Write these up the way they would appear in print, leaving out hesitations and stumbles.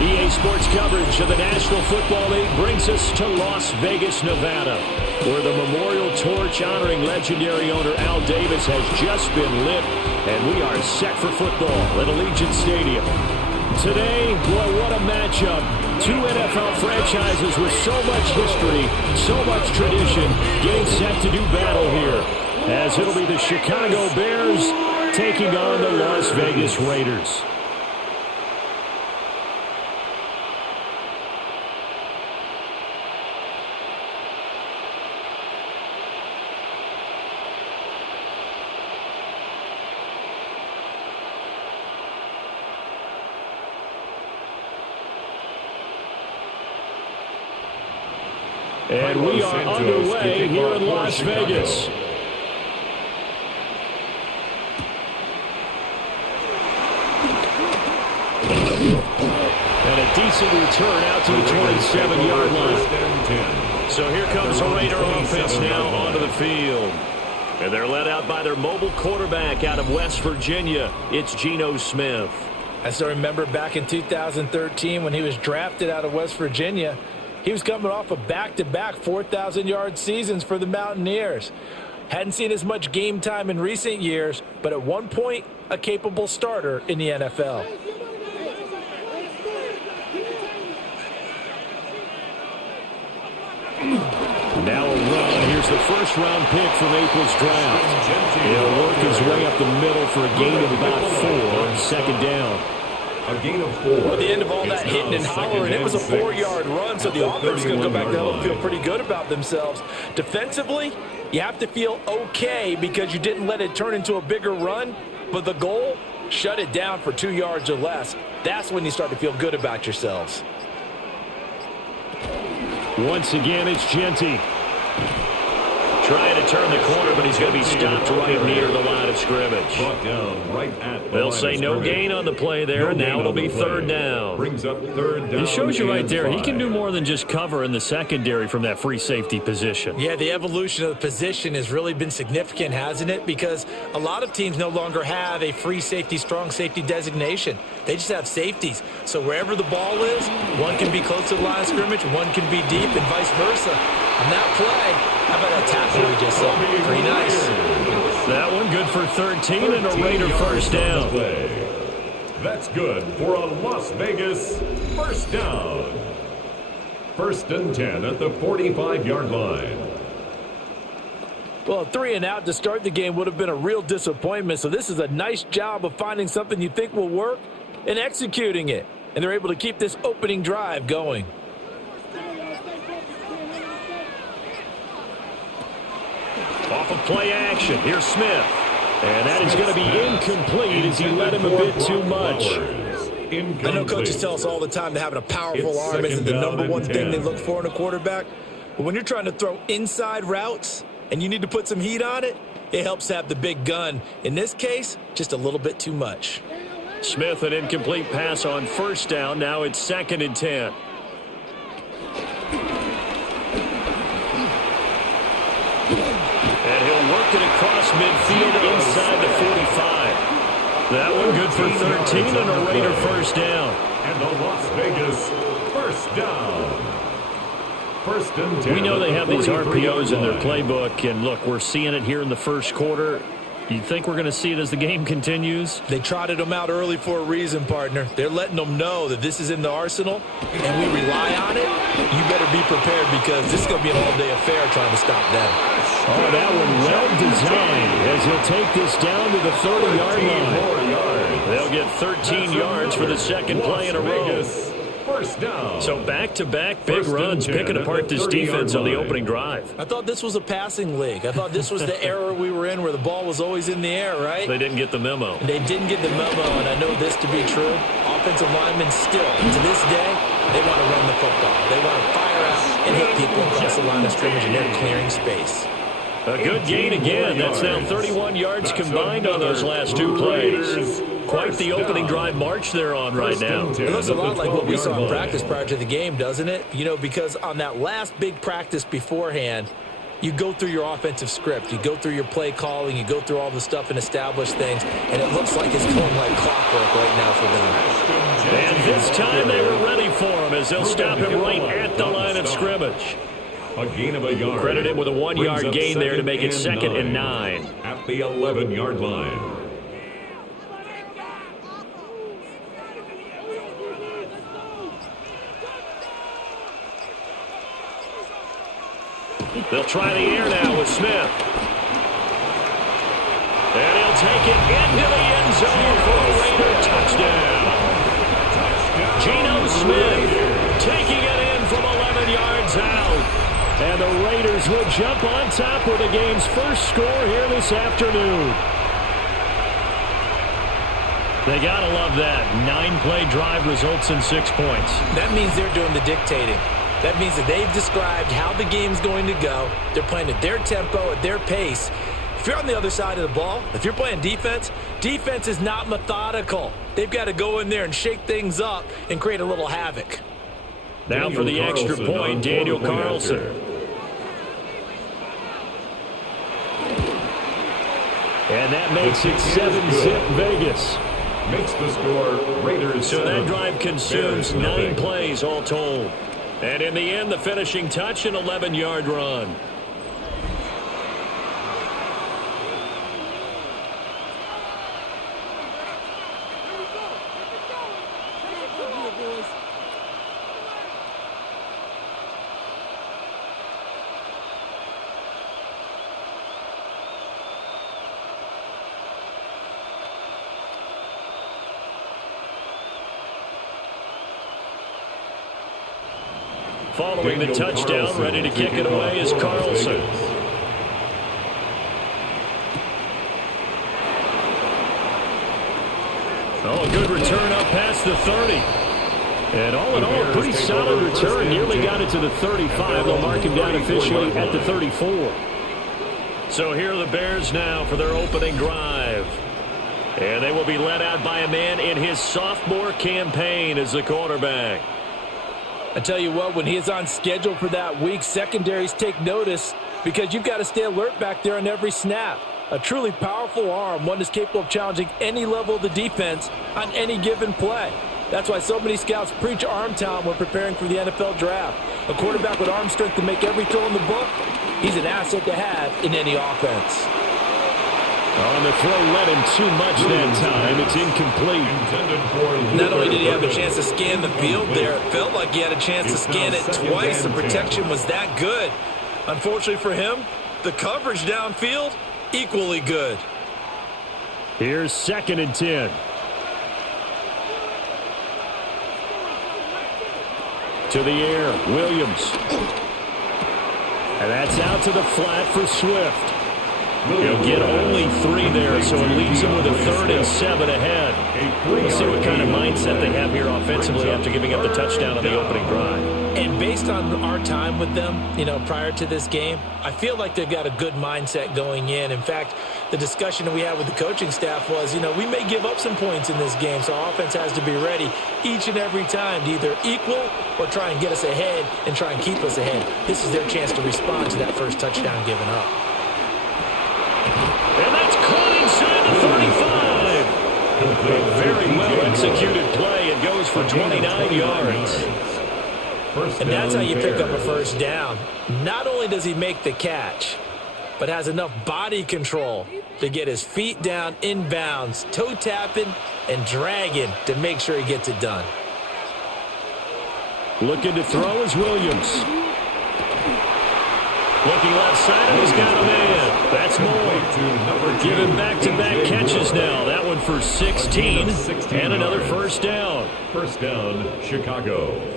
EA Sports coverage of the National Football League brings us to Las Vegas, Nevada, where the memorial torch honoring legendary owner Al Davis has just been lit, and we are set for football at Allegiant Stadium. Today, boy, what a matchup. Two NFL franchises with so much history, so much tradition, getting set to do battle here, as it'll be the Chicago Bears taking on the Las Vegas Raiders. And we are underway here in Las Vegas. And a decent return out to the 27-yard line. So here comes the Raider offense now onto the field. And they're led out by their mobile quarterback out of West Virginia. It's Geno Smith. I still remember back in 2013 when he was drafted out of West Virginia. He was coming off of back-to-back 4,000-yard seasons for the Mountaineers. Hadn't seen as much game time in recent years, but at one point, a capable starter in the NFL. Now a run. Here's the first-round pick from April's draft. He'll work his way up the middle for a gain of about 4, second down. A gain of 4. At the end of all that hitting and hollering, it was a 4-yard run, so the offense is going to go back down and feel pretty good about themselves. Defensively, you have to feel okay because you didn't let it turn into a bigger run, but the goal, shut it down for 2 yards or less. That's when you start to feel good about yourselves. Once again, it's Genty. Trying to turn the corner, but he's going to be stopped right near the line of scrimmage. They'll say no gain on the play there. Now it'll be third down. Brings up third down. It shows you right there, he can do more than just cover in the secondary from that free safety position. Yeah, the evolution of the position has really been significant, hasn't it? Because a lot of teams no longer have a free safety, strong safety designation. They just have safeties. So wherever the ball is, one can be close to the line of scrimmage, one can be deep, and vice versa. On that play, how about that tackle we just saw? Pretty nice. That one good for 13 and a Raider first down. That's good for a Las Vegas first down. First and 10 at the 45-yard line. Well, a 3 and out to start the game would have been a real disappointment. So this is a nice job of finding something you think will work and executing it. And they're able to keep this opening drive going. Off of play action. Here's Smith. And that is going to be incomplete as he led him a bit too much. I know coaches tell us all the time that having a powerful arm isn't the number one thing they look for in a quarterback. But when you're trying to throw inside routes and you need to put some heat on it, it helps to have the big gun. In this case, just a little bit too much. Smith, an incomplete pass on first down. Now it's second and 10. And he'll work it across midfield inside the 45. That one good for 13 and a Raider first down. And the Las Vegas first down. First and 10. We know they have these RPOs in their playbook, and look, we're seeing it here in the first quarter. You think we're going to see it as the game continues? They trotted them out early for a reason, partner. They're letting them know that this is in the arsenal, and we rely on it. You better be prepared because this is going to be an all-day affair trying to stop them. Oh, that one well designed as he'll take this down to the 30-yard line. They'll get 13 yards for the second play in a row. First down. So back-to-back big runs picking apart this defense on the opening drive. I thought this was a passing league. I thought this was the era we were in where the ball was always in the air, right? They didn't get the memo. They didn't get the memo, and I know this to be true. Offensive linemen still, to this day, they want to run the football. They want to fire out and hit people across the line of scrimmage, and they're clearing space. A good gain again. That's now 31 yards combined on those last two plays. Quite the opening drive march they're on right now. It looks a lot like what we saw in practice prior to the game, doesn't it? You know, because on that last big practice beforehand, you go through your offensive script. You go through your play calling. You go through all the stuff and establish things. And it looks like it's going like clockwork right now for them. And this time they were ready for him as they'll stop him right at the line of scrimmage. A gain of a yard. Credit him with a 1-yard gain there to make it 2nd and 9. At the 11-yard line. They'll try the air now with Smith. And he'll take it into the end zone for a Raider touchdown. Geno Smith taking it in from 11 yards out. And the Raiders will jump on top with the game's first score here this afternoon. They got to love that. 9-play drive results in 6 points. That means they're doing the dictating. That means that they've described how the game's going to go. They're playing at their tempo, at their pace. If you're on the other side of the ball, if you're playing defense, defense is not methodical. They've got to go in there and shake things up and create a little havoc. Now for the extra point, Daniel Carlson. And that makes it 7-zip Vegas. Makes the score Raiders. So that drive consumes 9 plays all told. And in the end, the finishing touch, an 11-yard run. Following the touchdown, ready to kick it away is Carlson. Oh, a good return up past the 30. And all in all, a pretty solid return. Nearly got it to the 35. They'll mark him down officially at the 34. So here are the Bears now for their opening drive. And they will be led out by a man in his sophomore campaign as the quarterback. I tell you what, when he is on schedule for that week, secondaries take notice because you've got to stay alert back there on every snap. A truly powerful arm, one that's capable of challenging any level of the defense on any given play. That's why so many scouts preach arm talent when preparing for the NFL draft. A quarterback with arm strength to make every throw in the book, he's an asset to have in any offense. On the throw led him too much that time. It's incomplete. Not only did he have a chance to scan the field there, it felt like he had a chance to scan it twice. The protection was that good. Unfortunately for him, the coverage downfield, equally good. Here's 2nd and 10. To the air, Williams. And that's out to the flat for Swift. He'll get only 3 there, so it leaves him with a 3rd and 7 ahead. We'll see what kind of mindset they have here offensively after giving up the touchdown on the opening drive. And based on our time with them, prior to this game, I feel like they've got a good mindset going in. In fact, the discussion that we had with the coaching staff was, we may give up some points in this game, so our offense has to be ready each and every time to either equal or try and get us ahead and try and keep us ahead. This is their chance to respond to that first touchdown given up. And that's caught inside the 35. A very well-executed play. It goes for 29 yards. And that's how you pick up a first down. Not only does he make the catch, but has enough body control to get his feet down inbounds, toe-tapping and dragging to make sure he gets it done. Looking to throw is Williams. Looking left side, and he's got a man. That's Moore. Giving back-to-back catches now. That one for 16, and another first down. First down, Chicago.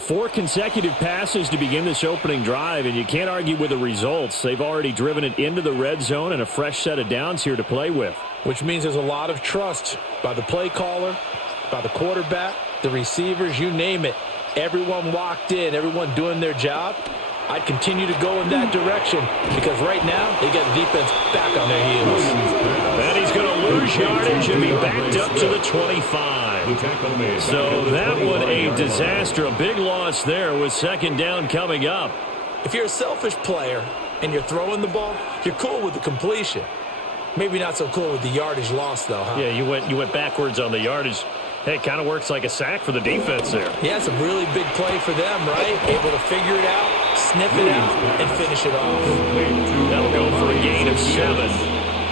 Four consecutive passes to begin this opening drive, and you can't argue with the results. They've already driven it into the red zone and a fresh set of downs here to play with. Which means there's a lot of trust by the play caller, by the quarterback, the receivers, you name it. Everyone locked in, everyone doing their job. I'd continue to go in that direction because right now they got the defense back on their heels. And he's going to lose yardage and be backed up to the 25. The tackle made. So that one a disaster. A big loss there with second down coming up. If you're a selfish player and you're throwing the ball, you're cool with the completion. Maybe not so cool with the yardage loss, though, huh? Yeah, you went backwards on the yardage. Hey, it kind of works like a sack for the defense there. Yeah, it's a really big play for them, right? Able to figure it out, sniff it out, and finish it off. That'll go for a gain of 7.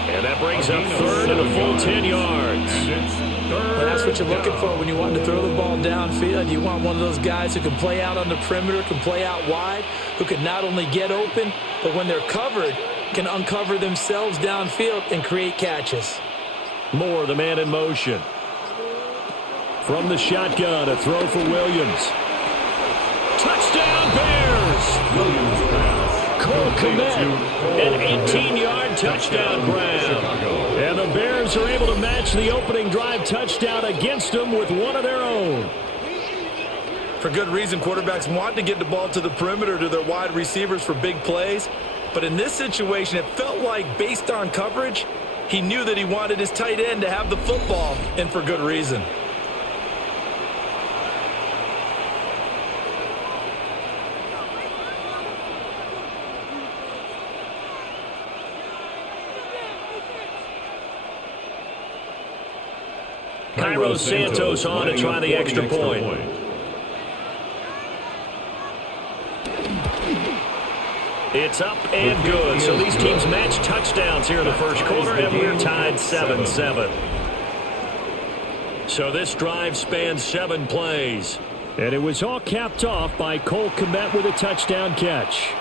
And that brings up third and a full 10 yards. Well, that's what you're looking for when you want to throw the ball downfield. You want one of those guys who can play out on the perimeter, can play out wide, who can not only get open, but when they're covered, can uncover themselves downfield and create catches. Moore, the man in motion. From the shotgun, a throw for Williams. Touchdown, Bears! Williams pass. Cole Kmet, an 18-yard touchdown grab. And the Bears are able to match the opening drive touchdown against them with one of their own. For good reason, quarterbacks want to get the ball to the perimeter to their wide receivers for big plays. But in this situation, it felt like, based on coverage, he knew that he wanted his tight end to have the football, and for good reason. Cairo Santos on to try the extra point. It's up and good. So these teams match touchdowns here in the first quarter, and we're tied 7-7. So this drive spans 7 plays. And it was all capped off by Cole Kmet with a touchdown catch.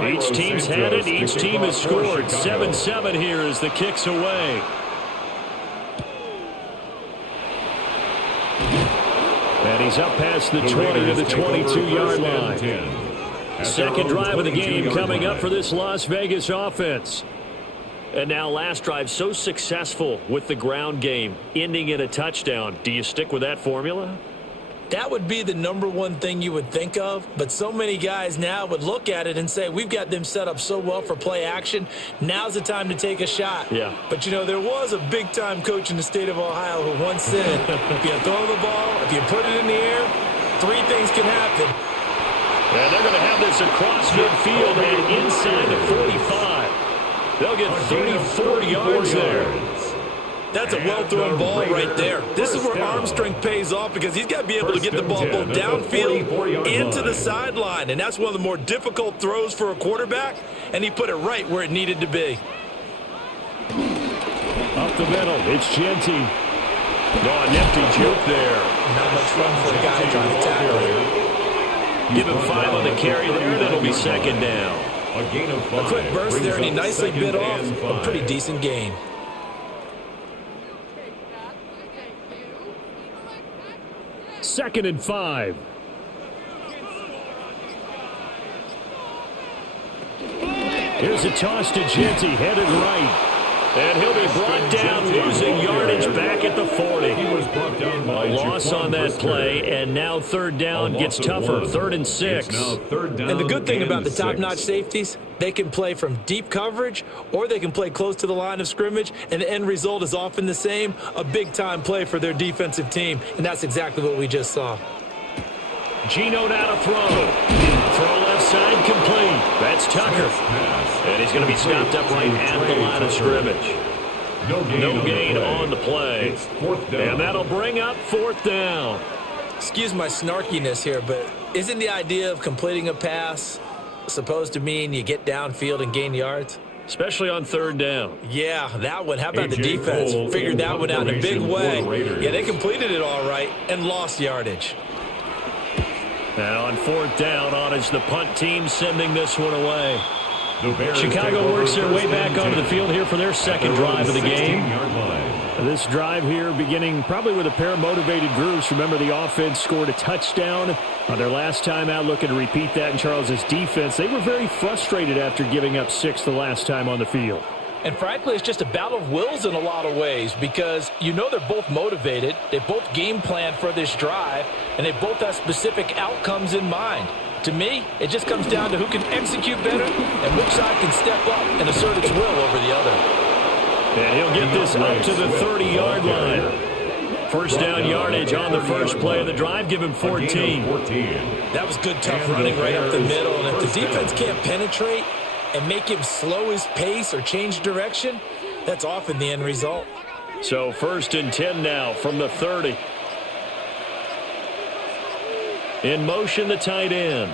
Each team's had it. Each team has scored. 7-7 here as the kick's away. And he's up past the 20 to the 22-yard line. Second drive of the game coming up for this Las Vegas offense. And now last drive so successful with the ground game, ending in a touchdown. Do you stick with that formula? That would be the number one thing you would think of, but so many guys now would look at it and say, we've got them set up so well for play action, now's the time to take a shot. Yeah. But, you know, there was a big-time coach in the state of Ohio who once said, if you throw the ball, if you put it in the air, 3 things can happen. And they're going to have this across midfield and inside the 45. They'll get 34 yards there. That's a well-thrown ball right there. This is where arm strength pays off because he's got to be able to get the ball both downfield into the sideline. And that's one of the more difficult throws for a quarterback, and he put it right where it needed to be. Up the middle, it's Genty. Oh, a nifty juke there. Not much fun for the guy trying to tackle. Give him 5 on the carry there, and it'll be second down. A quick burst there, and he nicely bit off a pretty decent gain. Second and 5. Here's a toss to Genty, headed right. And he'll be brought down, losing yardage back at the 40. A loss on that play, and now third down gets tougher. 3rd and 6. And the good thing about the top-notch safeties, they can play from deep coverage or they can play close to the line of scrimmage, and the end result is often the same, a big-time play for their defensive team, and that's exactly what we just saw. Geno now to throw. Throw left side complete. That's Tucker. And he's going to be stopped up right at the line of scrimmage. No gain on the play. And that'll bring up 4th down. Excuse my snarkiness here, but isn't the idea of completing a pass supposed to mean you get downfield and gain yards? Especially on 3rd down. Yeah, that one. How about the defense? Figured that one out in a big way. Yeah, they completed it all right and lost yardage. Now on 4th down, on is the punt team sending this one away. Chicago works their way back onto the field here for their second drive of the game. This drive here beginning probably with a pair of motivated groups. Remember, the offense scored a touchdown On their last time out, looking to repeat that in Charles's defense. They were very frustrated after giving up 6 the last time on the field. And frankly, it's just a battle of wills in a lot of ways because you know they're both motivated. They both game plan for this drive, and they both have specific outcomes in mind. To me, it just comes down to who can execute better and which side can step up and assert its will over the other. And he'll get this up to the 30-yard line. First down yardage on the first play of the drive. Give him 14. That was good, tough running right up the middle. And if the defense can't penetrate and make him slow his pace or change direction, that's often the end result. So 1st and 10 now from the 30. In motion, the tight end.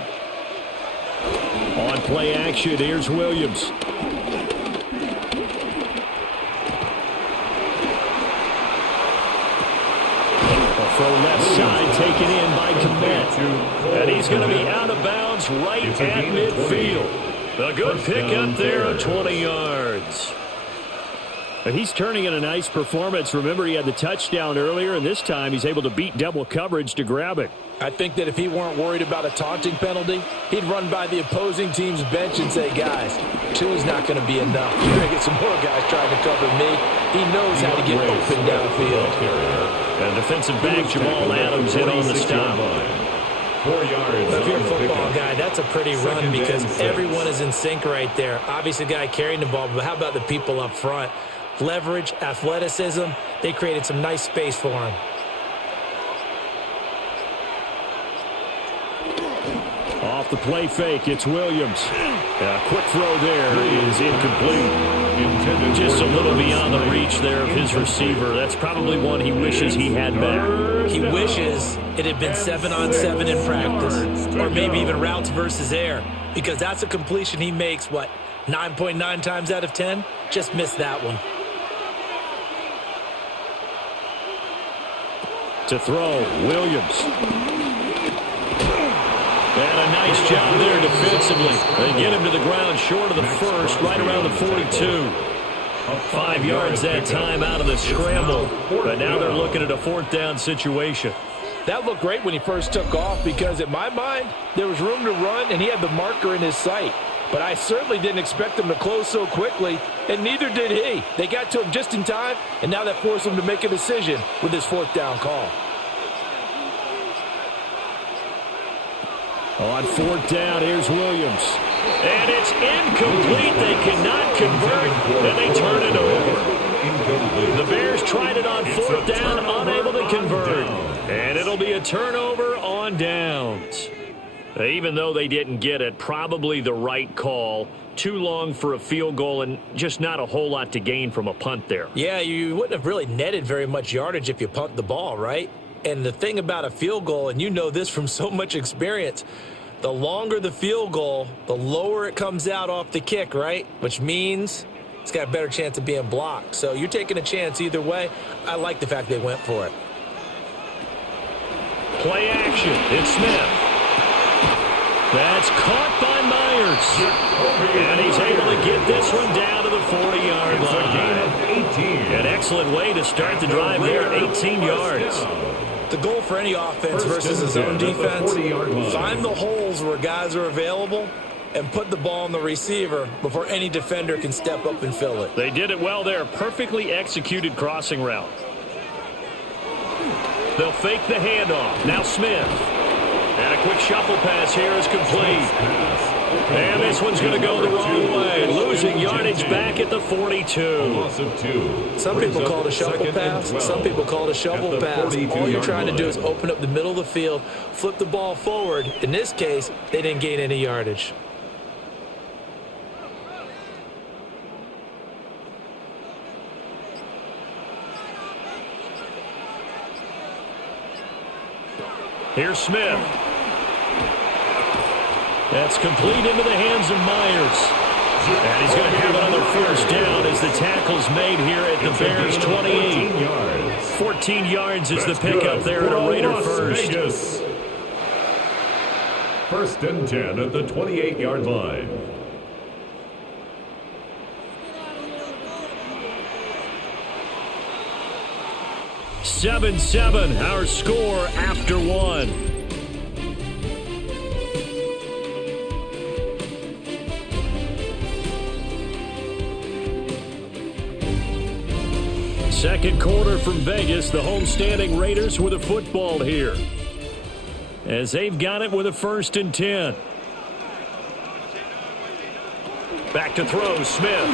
On play action, here's Williams. Throw left side, taken in by Komet. And he's going to be out of bounds right at midfield. A good pickup there of 20 yards. And he's turning in a nice performance. Remember, he had the touchdown earlier, and this time he's able to beat double coverage to grab it. I think that if he weren't worried about a taunting penalty, he'd run by the opposing team's bench and say, guys, 2 is not going to be enough. You're going to get some more guys trying to cover me. He knows how to get open downfield. And defensive back Jamal Adams in on the stop. 4 yards. If you're a football guy, that's a pretty run because everyone is in sync right there. Obviously, the guy carrying the ball, but how about the people up front? Leverage, athleticism, they created some nice space for him. Off the play fake, it's Williams. A quick throw there is incomplete. Just a little beyond the reach there of his receiver. That's probably one he wishes he had back. He wishes it had been 7-on-7 in practice, or maybe even routes versus air, because that's a completion he makes, 9.9 times out of 10? Just missed that one. To throw, Williams. And a nice job there defensively. They get him to the ground short of the first, right around the 42. 5 yards that time out of the scramble. But now they're looking at a 4th down situation. That looked great when he first took off because, in my mind, there was room to run and he had the marker in his sight. But I certainly didn't expect him to close so quickly, and neither did he. They got to him just in time, and now that forced him to make a decision with his 4th down call. On 4th down, here's Williams. And it's incomplete. They cannot convert, and they turn it over. The Bears tried it on 4th down, unable to convert. And it'll be a turnover on downs. Even though they didn't get it, probably the right call. Too long for a field goal and just not a whole lot to gain from a punt there. Yeah, you wouldn't have really netted very much yardage if you punt the ball, right? And the thing about a field goal, and you know this from so much experience, the longer the field goal, the lower it comes out off the kick, right? Which means it's got a better chance of being blocked. So you're taking a chance either way. I like the fact they went for it. Play action. It's Smith. That's caught by Myers. And he's able to get this one down to the 40-yard line. An excellent way to start the drive there, 18 yards. The goal for any offense versus his own defense, find the holes where guys are available and put the ball on the receiver before any defender can step up and fill it. They did it well there. Perfectly executed crossing route. They'll fake the handoff. Now Smith. And a quick shuffle pass here is complete. And this one's going to go the wrong way. Losing yardage back at the 42. Some people call it a shuffle pass. Some people call it a shovel pass. All you're trying to do is open up the middle of the field, flip the ball forward. In this case, they didn't gain any yardage. Here's Smith. That's complete into the hands of Myers. And he's going to have another first down as the tackle's made here at the Bears' 28. 14 yards is the pickup there at a Raider first. 1st and 10 at the 28-yard line. Seven, our score after one. Second quarter from Vegas. The homestanding Raiders with a football here, as they've got it with a 1st and 10. Back to throw, Smith.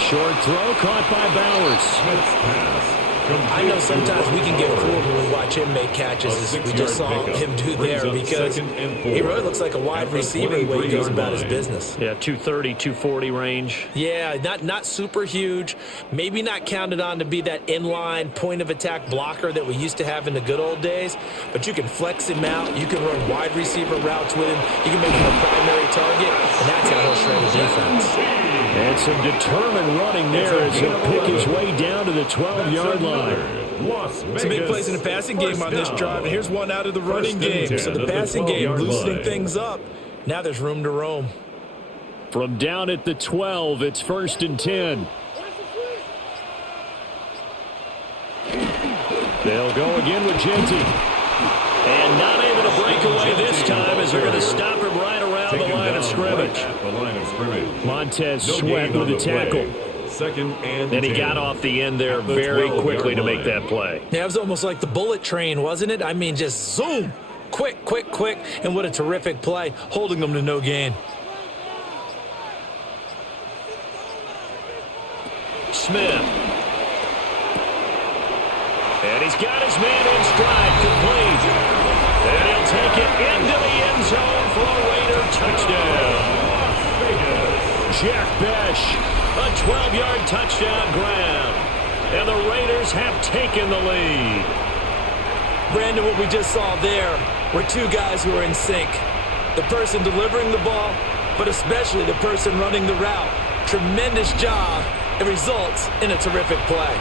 Short throw caught by Bowers. Smith's pass. I know sometimes we can get fooled when we watch him make catches, as we just saw him do there, because he really looks like a wide receiver the way he goes about his business. Yeah, 230, 240 range. Yeah, not super huge. Maybe not counted on to be that inline point-of-attack blocker that we used to have in the good old days, but you can flex him out. You can run wide receiver routes with him. You can make him a primary target, and that's how he'll shred the defense. And some determined running there as he'll pick his way down to the 12-yard line. Some big plays in the passing game on this drive, and here's one out of the running game. So the passing game loosening things up. Now there's room to roam. From down at the 12, it's 1st and 10. They'll go again with Genty. And not able to break away this time, as they're going to stop him right around the line of scrimmage. Montez Sweat with a tackle. And he got off the end there very quickly to make that play. Yeah, it was almost like the bullet train, wasn't it? I mean, just zoom. Quick, quick, quick. And what a terrific play, holding them to no gain. Smith. And he's got his man in stride, complete. And he'll take it into the end zone for a Raider touchdown. Jack Besh, a 12-yard touchdown grab. And the Raiders have taken the lead. Brandon, what we just saw there were two guys who are in sync. The person delivering the ball, but especially the person running the route. Tremendous job. It results in a terrific play.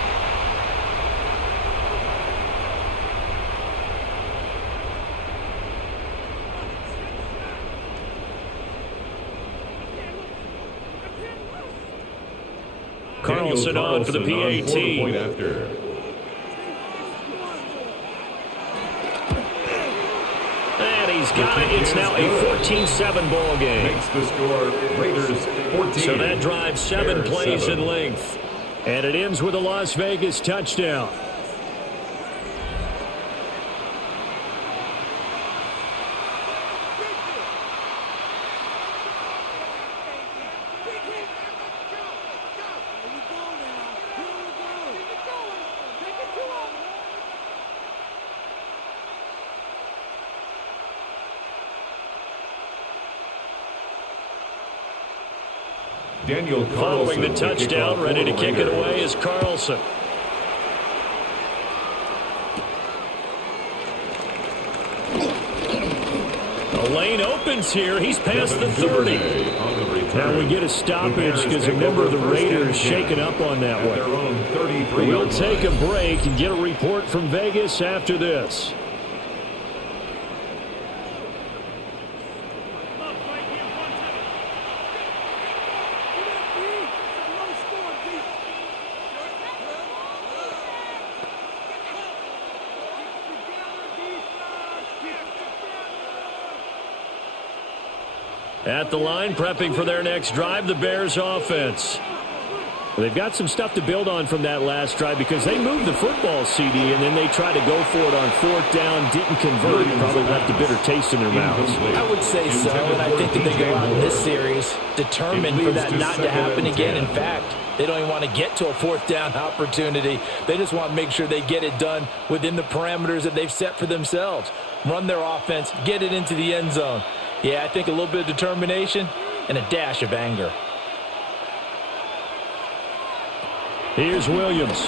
Carlson on for the PAT. And he's got it. It's now a 14-7 ball game. Makes the score Raiders 14. So that drives 7 plays in length. And it ends with a Las Vegas touchdown. Daniel Following the touchdown, ready to kick it away is Carlson. The lane opens here. He's past the 30. Now we get a stoppage because a member of the Raiders shaken up on that one. We'll take a break and get a report from Vegas after this. At the line, prepping for their next drive, the Bears offense. They've got some stuff to build on from that last drive because they moved the football, CD, and then they tried to go for it on 4th down, didn't convert, and probably left a bitter taste in their mouths. I would say so, and I think that they go out in this series determined for that not to happen again. In fact, they don't even want to get to a 4th down opportunity. They just want to make sure they get it done within the parameters that they've set for themselves. Run their offense, get it into the end zone. Yeah, I think a little bit of determination and a dash of anger. Here's Williams.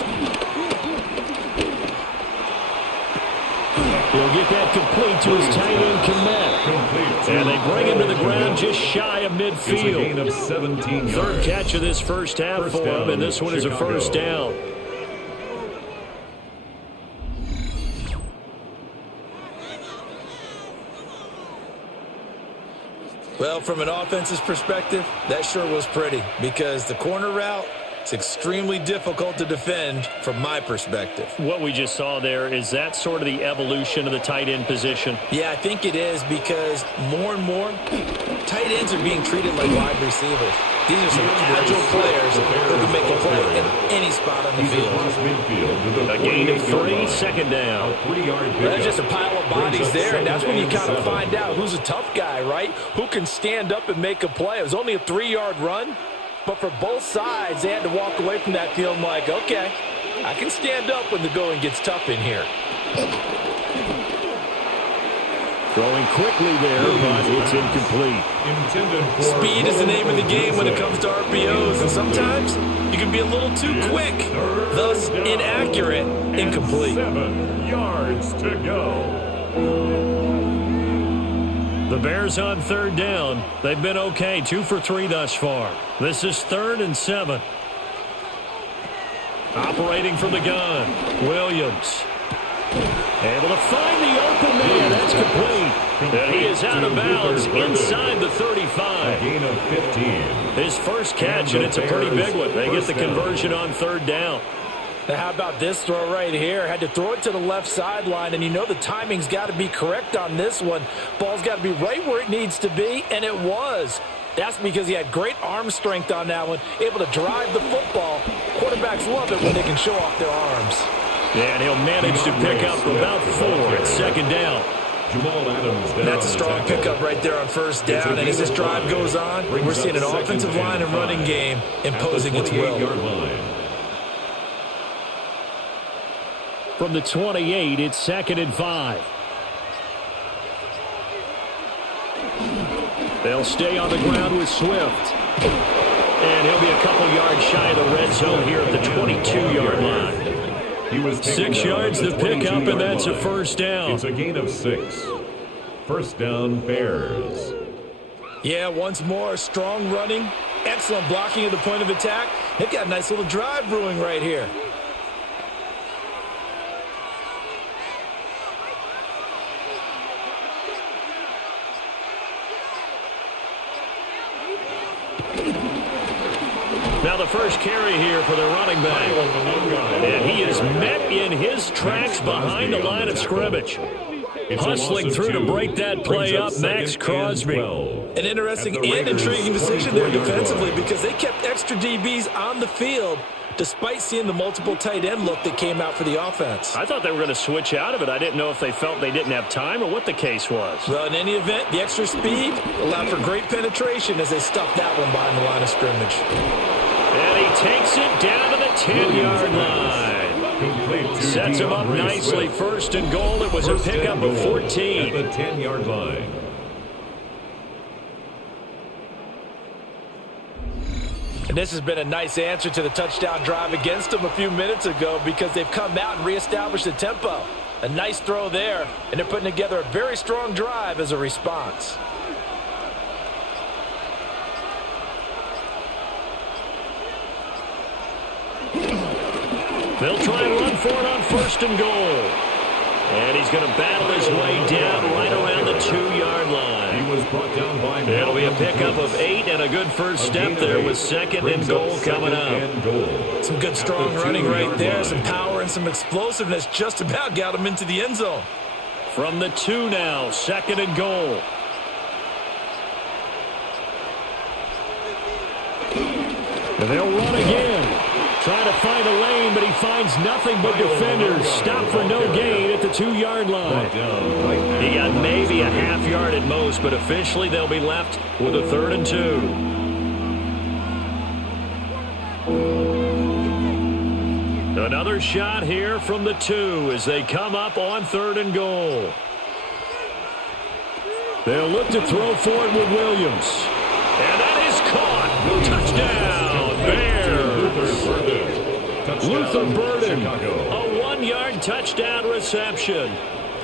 He'll get that complete to his tight end, Kmet. And they bring him to the ground just shy of midfield. Of 17 Third catch of this first half for him, and this one is a first down. Well, from an offensive perspective, that sure was pretty because the corner route is extremely difficult to defend from my perspective. What we just saw there, is that sort of the evolution of the tight end position? Yeah, I think it is because more and more tight ends are being treated like wide receivers. These are some agile players who can make a play in any any spot on the field. A gain of 3, second down. There's just a pile of bodies there, and that's when you kind of find out who's a tough guy, right? Who can stand up and make a play. It was only a 3-yard run, but for both sides, they had to walk away from that feeling like, okay, I can stand up when the going gets tough in here. Throwing quickly there, but it's incomplete. Speed is the name of the game when it comes to RPOs, and sometimes you can be a little too quick, thus inaccurate, incomplete. 7 yards to go. The Bears on third down. They've been okay, 2 for 3 thus far. This is 3rd and 7. Operating from the gun, Williams. Able to find the open man. That's complete. And he is out of bounds inside the 35. A gain of 15. His first catch, and it's a pretty big one. They get the conversion on third down. Now, how about this throw right here? Had to throw it to the left sideline, and you know the timing's got to be correct on this one. Ball's got to be right where it needs to be, and it was. That's because he had great arm strength on that one, able to drive the football. Quarterbacks love it when they can show off their arms. And he'll manage to pick up about 4 at second down. That's a strong pickup right there on first down. And as this drive goes on, we're seeing an offensive line and running game imposing its will. From the 28, it's 2nd and 5. They'll stay on the ground with Swift. And he'll be a couple yards shy of the red zone here at the 22-yard line. 6 yards to pick up, and that's a first down. It's a gain of 6. First down, Bears. Yeah, once more, strong running, excellent blocking at the point of attack. They've got a nice little drive brewing right here. Now the first carry here for the running back. And he is met in his tracks behind the line of scrimmage. Hustling through to break that play up, Max Crosby. An interesting and intriguing decision there defensively because they kept extra DBs on the field despite seeing the multiple tight end look that came out for the offense. I thought they were going to switch out of it. I didn't know if they felt they didn't have time or what the case was. Well, in any event, the extra speed allowed for great penetration as they stuffed that one behind the line of scrimmage. And he takes it down to the 10-yard line. Sets him up nicely. First and goal. It was a pickup of 14. At the 10-yard line. And this has been a nice answer to the touchdown drive against them a few minutes ago because they've come out and reestablished the tempo. A nice throw there, and they're putting together a very strong drive as a response. They'll try and run for it on first and goal. And he's going to battle his way down right around the 2-yard line. He was brought down by It'll be a pickup of 8 and a good first step there with 2nd and goal coming up. Some good strong running right there. Some power and some explosiveness just about got him into the end zone. From the 2 now, 2nd and goal. And they'll run again. Trying to find a lane, but he finds nothing but defenders. Stop for no gain at the 2-yard line. He got maybe a half yard at most, but officially they'll be left with a 3rd and 2. Another shot here from the 2 as they come up on 3rd and goal. They'll look to throw for it with Williams. And that is caught. Touchdown, Bears. Luther Burden, a 1-yard touchdown reception.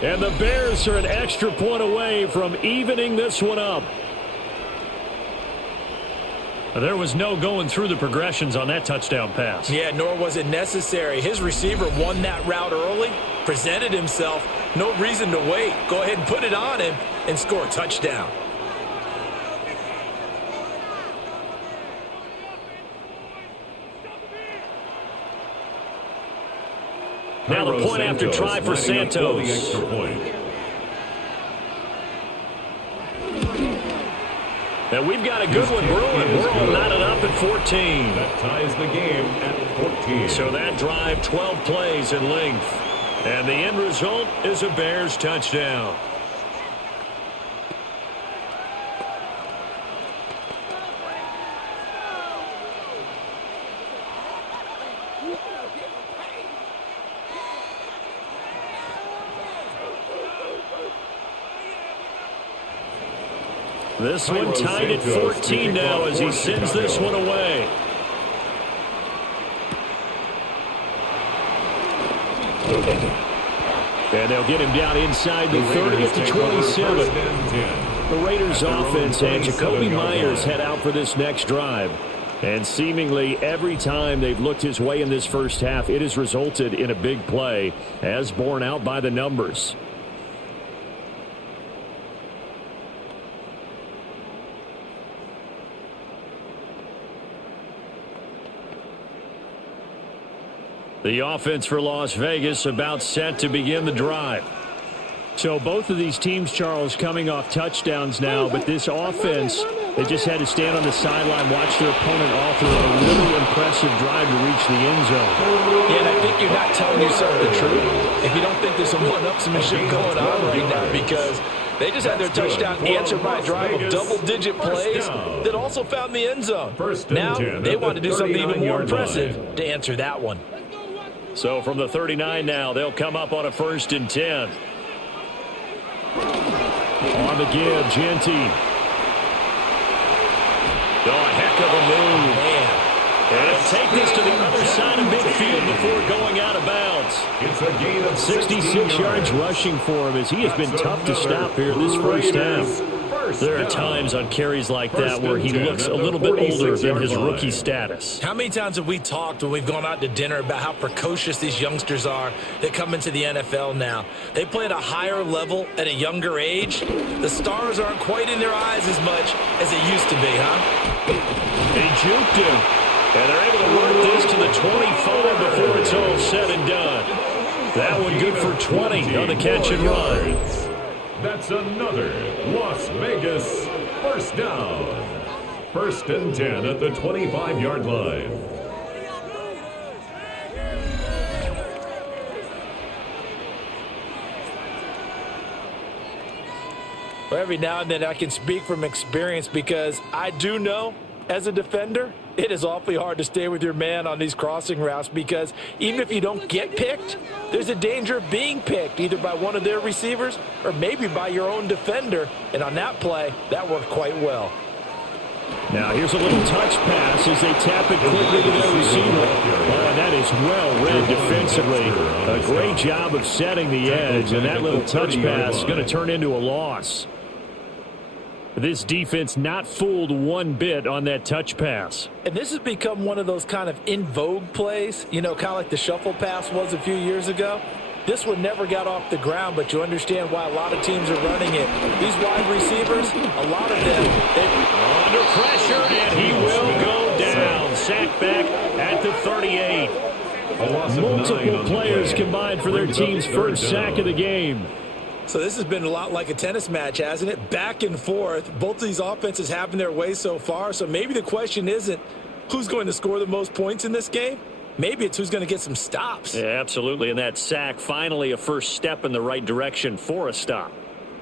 And the Bears are an extra point away from evening this one up. There was no going through the progressions on that touchdown pass. Yeah, nor was it necessary. His receiver won that route early, presented himself. No reason to wait. Go ahead and put it on him and score a touchdown. Now the point after try for Santos. And we've got a good one brewing. We're all knotted up at 14. That ties the game at 14. So that drive, 12 plays in length. And the end result is a Bears touchdown. This one tied at 14 now as he sends this one away. And they'll get him down inside the 30 at the 27. The Raiders offense and Jacoby Myers head out for this next drive. And seemingly every time they've looked his way in this first half, it has resulted in a big play, as borne out by the numbers. The offense for Las Vegas about set to begin the drive. So both of these teams, Charles, coming off touchdowns now, but this offense, they just had to stand on the sideline, watch their opponent author a really impressive drive to reach the end zone. Yeah, and I think you're not telling yourself the truth if you don't think there's some one-upsmanship going on right now, because they just had their touchdown answered by a drive of double-digit plays that also found the end zone. Now they want to do something even more impressive to answer that one. So from the 39 now, they'll come up on a 1st and 10. On the give, Genty. Oh, a heck of a move. Man. And he'll take this to the other side of midfield before going out of bounds. It's a gain of 66 yards rushing for him as he has been tough to stop here this first half. There are times on carries like that where he looks a little bit older than his rookie status. How many times have we talked when we've gone out to dinner about how precocious these youngsters are that come into the NFL now? They play at a higher level at a younger age. The stars aren't quite in their eyes as much as they used to be, huh? He juked him, and they're able to work this to the 25 before it's all said and done. That one good for 20 on the catch and run. That's another Las Vegas first down. 1st and 10 at the 25-yard line. Well, every now and then I can speak from experience, because I do know as a defender, it is awfully hard to stay with your man on these crossing routes, because even if you don't get picked, there's a danger of being picked either by one of their receivers or maybe by your own defender. And on that play, that worked quite well. Now here's a little touch pass as they tap it quickly to their receiver. Oh, and that is well read defensively. A great job of setting the edge, and that little touch pass is going to turn into a loss. This defense not fooled one bit on that touch pass. And this has become one of those kind of in vogue plays, you know, kind of like the shuffle pass was a few years ago. This one never got off the ground, but you understand why a lot of teams are running it. These wide receivers, a lot of them, under pressure, and he will go down. Sacked back at the 38. Multiple players combined for their team's first sack of the game. So this has been a lot like a tennis match, hasn't it? Back and forth. Both of these offenses having their way so far. So maybe the question isn't who's going to score the most points in this game. Maybe it's who's going to get some stops. Yeah, absolutely. And that sack, finally a first step in the right direction for a stop.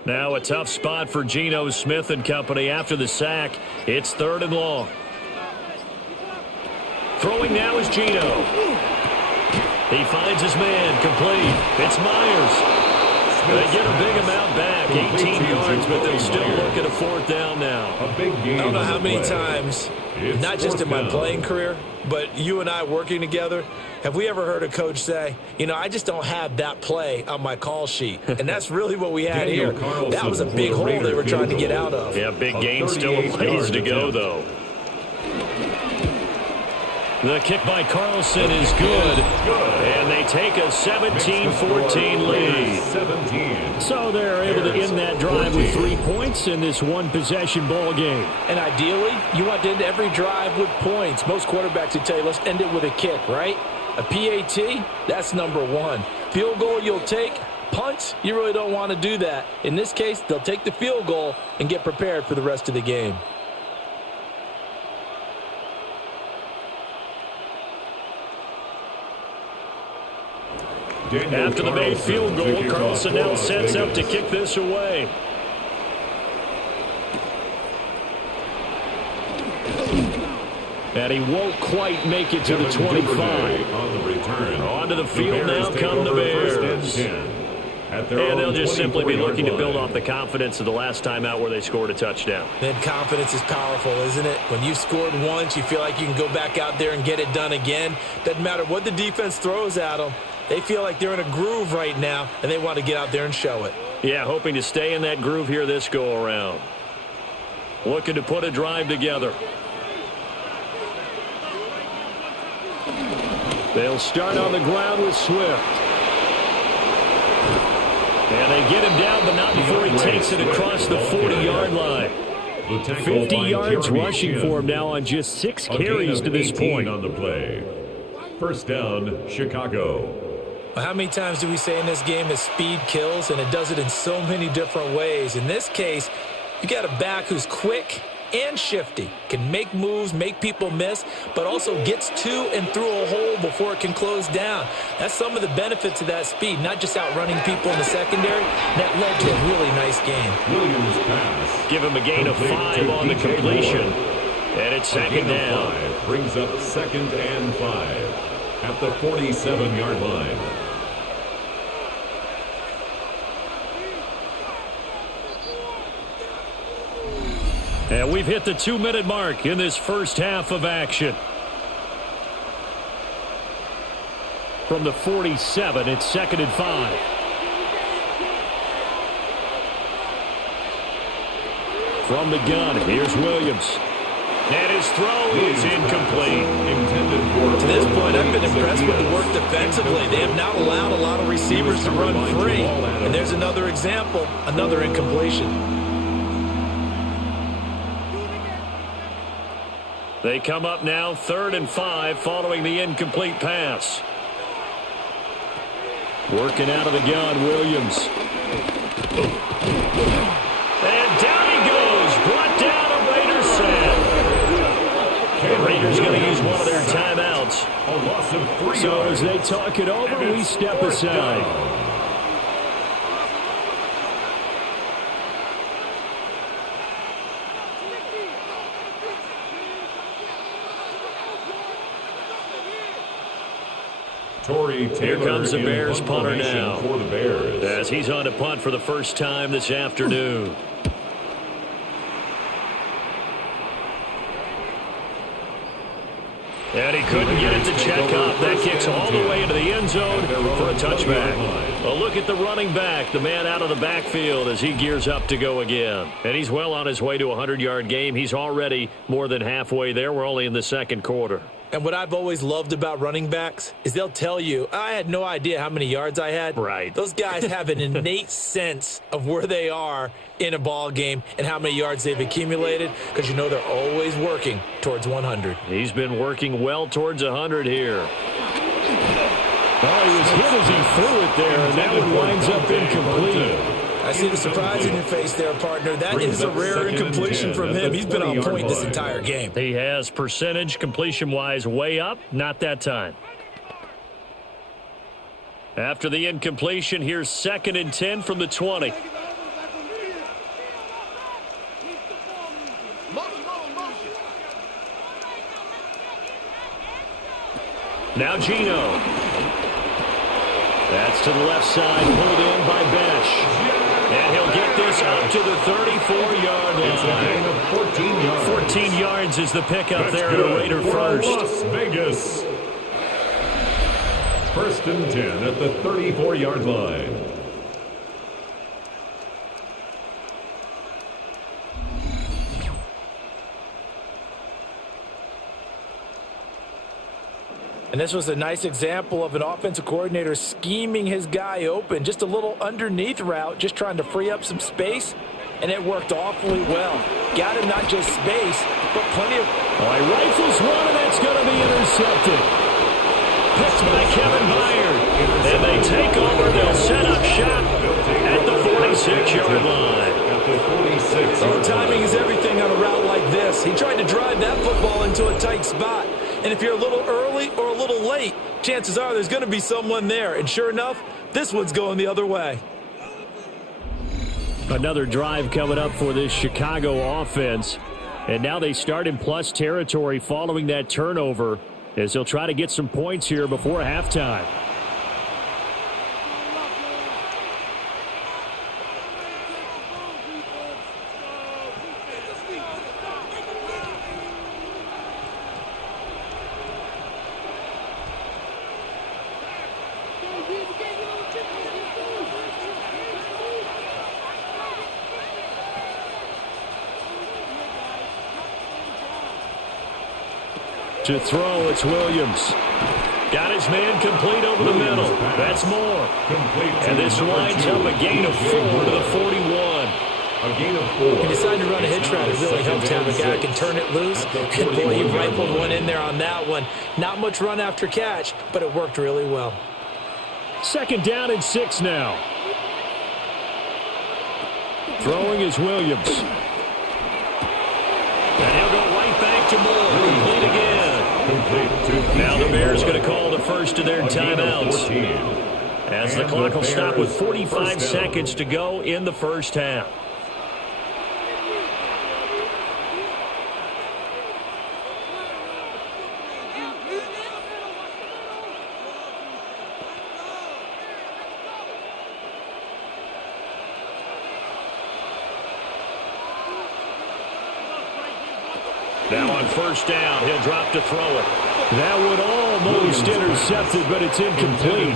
Now a tough spot for Geno Smith and company after the sack. It's 3rd and long. Throwing now is Geno. He finds his man, complete. It's Myers. They get a big amount back, 18 yards, but they'll still look at a 4th down now. A big game. I don't know how many times, not just in my playing career, but you and I working together, have we ever heard a coach say, you know, I just don't have that play on my call sheet. And that's really what we had here. That was a big hole they were trying to get out of. Yeah, big gain, still a ways to go, though. The kick by Carlson is good, and they take a 17-14 lead. So they're able to end that drive with 3 points in this one-possession ball game. And ideally, you want to end every drive with points. Most quarterbacks would tell you, let's end it with a kick, right? A PAT, that's number 1. Field goal you'll take. Punts, you really don't want to do that. In this case, they'll take the field goal and get prepared for the rest of the game. After the made field goal, Carlson now sets up to kick this away. And he won't quite make it to the 25. On the return. Onto the field now come the Bears. And they'll just simply be looking to build off the confidence of the last time out where they scored a touchdown. Then confidence is powerful, isn't it? When you've scored once, you feel like you can go back out there and get it done again. Doesn't matter what the defense throws at them. They feel like they're in a groove right now, and they want to get out there and show it. Yeah, hoping to stay in that groove here this go-around. Looking to put a drive together. They'll start on the ground with Swift. And they get him down, but not before he takes it across the 40-yard line. 50 yards rushing for him now on just 6 carries to this point. On the play. First down, Chicago. Well, how many times do we say in this game that speed kills, and it does it in so many different ways? In this case, you got a back who's quick and shifty, can make moves, make people miss, but also gets to and through a hole before it can close down. That's some of the benefits of that speed, not just outrunning people in the secondary. That led to a really nice game. Williams pass. Give him a gain of 5 on the completion. And it's second down. 5 brings up 2nd and 5 at the 47-yard line. And we've hit the 2-minute mark in this first half of action. From the 47, it's 2nd and 5. From the gun, here's Williams. And his throw is incomplete. To this point, I've been impressed with the work defensively. They have not allowed a lot of receivers to run free. And there's another example, another incompletion. They come up now 3rd and 5 following the incomplete pass. Working out of the gun, Williams. And down he goes. Brought down a Raiders sack. The Raiders going to use one of their timeouts. A loss of 3 So yards. as they talk it over, we step aside. Here comes the Bears punter now, for the Bears. as he's on to punt for the first time this afternoon. And he couldn't get it to check up. That kicks all the way into the end zone for a touchback. A look at the running back, the man out of the backfield as he gears up to go again. And he's well on his way to a 100-yard game. He's already more than halfway there. We're only in the second quarter. And what I've always loved about running backs is they'll tell you, I had no idea how many yards I had. Right. Those guys have an innate sense of where they are in a ball game and how many yards they've accumulated, because you know they're always working towards 100. He's been working well towards 100 here. Oh, he was hit as he threw it there, and that one winds up incomplete. I see the surprise in your face there, partner. That is a rare incompletion from him. He's been on point this entire game. He has percentage completion-wise way up. Not that time. After the incompletion, here's 2nd and 10 from the 20. Now Gino. That's to the left side, pulled in by Besh. And he'll get this up to the 34-yard line. 14 yards. 14 yards is the pickup there at Good a Raider for first. Las Vegas. 1st and 10 at the 34-yard line. And this was a nice example of an offensive coordinator scheming his guy open. Just a little underneath route, just trying to free up some space, and it worked awfully well. Got him not just space, but plenty of... He rifles one, and that's going to be intercepted. Picked by Kevin Byard. And they take over. They'll set up shop at the 46-yard line. Timing is everything on a route like this. He tried to drive that football into a tight spot. And if you're a little early or a little late, chances are there's going to be someone there. And sure enough, this one's going the other way. Another drive coming up for this Chicago offense. And now they start in plus territory following that turnover as they'll try to get some points here before halftime. To throw, it's Williams. Got his man complete over the middle. That's more. And this winds up a gain of 4 to the 41. A gain of 4. He decided to run a hitch route. It really helped to have a guy who can turn it loose. And boy, he rifled one in there on that one. Not much run after catch, but it worked really well. 2nd down and 6 now. Throwing is Williams. And he'll go right back to Moore. Complete again. Now the Bears going to call the first of their timeouts. As the clock will stop with 45 seconds to go in the first half. Now on 1st down, he'll drop to throw it. That would almost intercepted, but it's incomplete.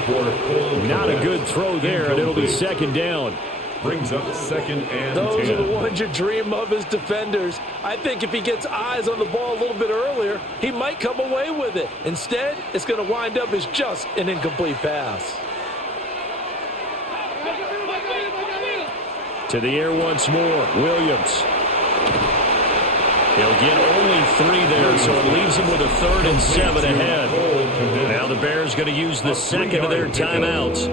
Not a good throw there, and it'll be 2nd down. Brings up 2nd and 10. Those are the ones you dream of as defenders. I think if he gets eyes on the ball a little bit earlier, he might come away with it. Instead, it's going to wind up as just an incomplete pass. To the air once more, Williams. He'll get only 3 there, so it leaves him with a 3rd and 7 ahead. Now the Bears going to use the 2nd of their timeouts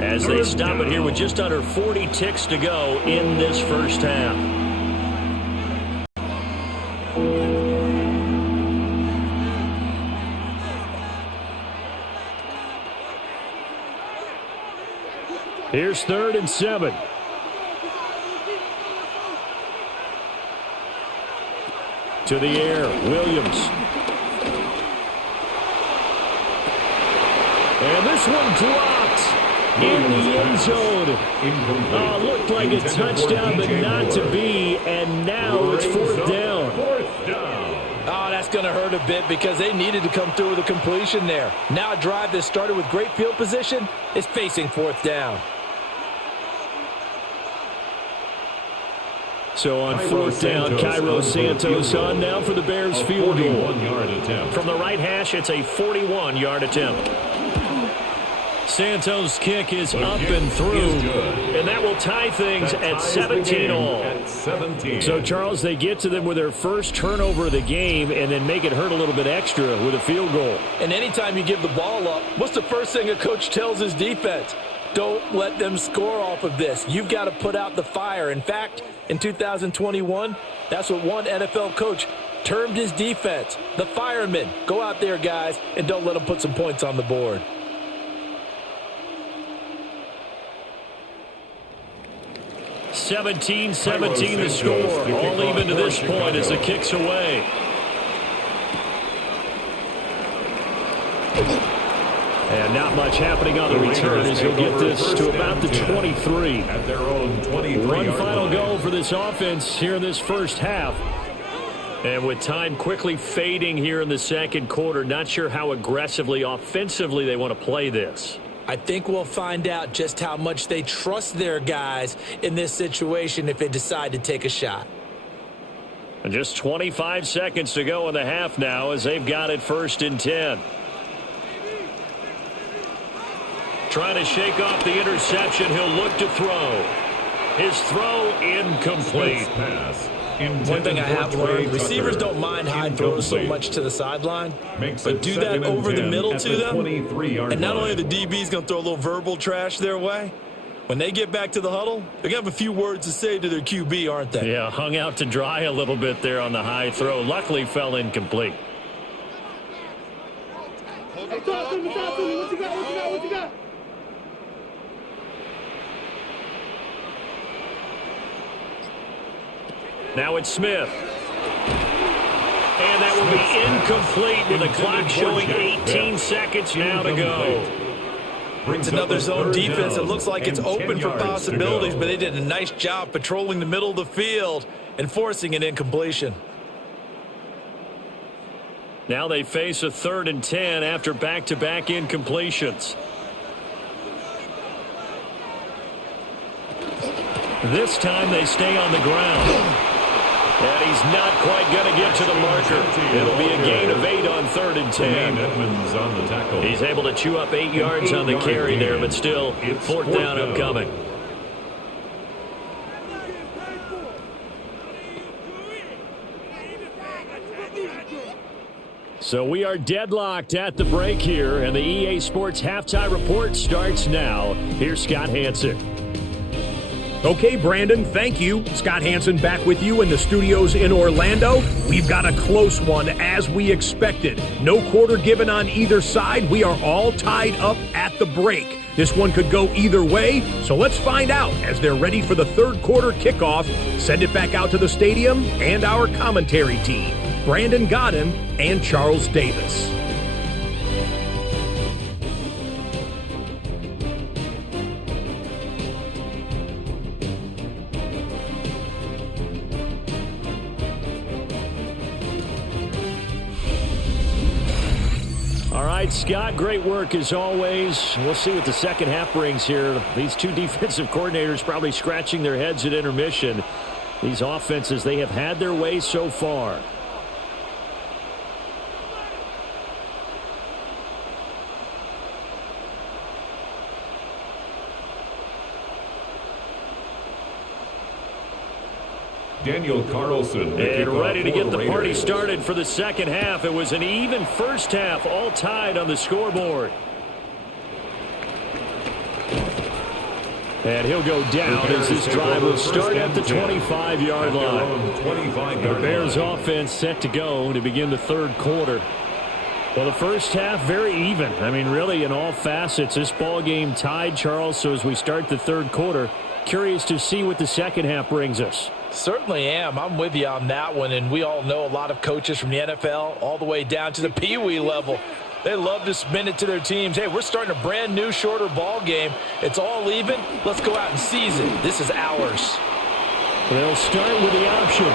as they stop it here with just under 40 ticks to go in this first half. Here's 3rd and 7. To the air, Williams. And this one dropped in the end zone. Looked like a touchdown, but not to be. And now it's 4th down. Oh, that's going to hurt a bit because they needed to come through with a completion there. Now a drive that started with great field position is facing 4th down. So on 4th down, Cairo Santos on now for the Bears field goal. From the right hash, it's a 41-yard attempt. Santos' kick is up and through, and that will tie things at 17 all. So, Charles, they get to them with their first turnover of the game and then make it hurt a little bit extra with a field goal. And anytime you give the ball up, what's the first thing a coach tells his defense? Don't let them score off of this. You've got to put out the fire. In fact, in 2021, that's what one NFL coach termed his defense, the firemen. Go out there, guys, and don't let them put some points on the board. (17-17) the score. All even to this point as the kick's away. And not much happening on the return as he'll get this to about the 23. At their own 23. One final goal for this offense here in this first half. And with time quickly fading here in the second quarter, not sure how aggressively, offensively they want to play this. I think we'll find out just how much they trust their guys in this situation if they decide to take a shot. And just 25 seconds to go in the half now as they've got it 1st and 10. Trying to shake off the interception. He'll look to throw. His throw incomplete. One thing I have learned, receivers don't mind high throws so much to the sideline, but do that over the middle to them, and not only the DB's going to throw a little verbal trash their way, when they get back to the huddle, they're going to have a few words to say to their QB, aren't they? Yeah, hung out to dry a little bit there on the high throw. Luckily fell incomplete. Talk to me. What you got? Now it's Smith. And that will be incomplete with the clock showing 18 seconds now to go. It's another zone defense. It looks like it's open for possibilities, but they did a nice job patrolling the middle of the field and forcing an incompletion. Now they face a 3rd and 10 after back-to-back incompletions. This time they stay on the ground. And he's not quite going to get to the marker. It'll be a gain of 8 on 3rd and 10. Edmonds on the tackle. He's able to chew up 8 yards on the carry there, but still 4th down upcoming. So we are deadlocked at the break here, and the EA Sports Halftime Report starts now. Here's Scott Hansen. Okay, Brandon, thank you. Scott Hansen back with you in the studios in Orlando. We've got a close one, as we expected. No quarter given on either side. We are all tied up at the break. This one could go either way, so let's find out as they're ready for the 3rd quarter kickoff. Send it back out to the stadium and our commentary team, Brandon Godden and Charles Davis. All right, Scott, great work as always. We'll see what the second half brings here. These two defensive coordinators probably scratching their heads at intermission. These offenses, they have had their way so far. Daniel Carlson. And ready to get the party started for the second half. It was an even first half, all tied on the scoreboard. And he'll go down as this drive will start at the 25-yard line. The Bears offense set to go to begin the 3rd quarter. Well, the first half, very even. I mean, really, in all facets, this ball game tied, Charles. So as we start the 3rd quarter, curious to see what the second half brings us. Certainly am. I'm with you on that one, and we all know a lot of coaches from the NFL all the way down to the Pee Wee level. They love to spin it to their teams. Hey, we're starting a brand new, shorter ball game. It's all even. Let's go out and seize it. This is ours. They'll start with the option.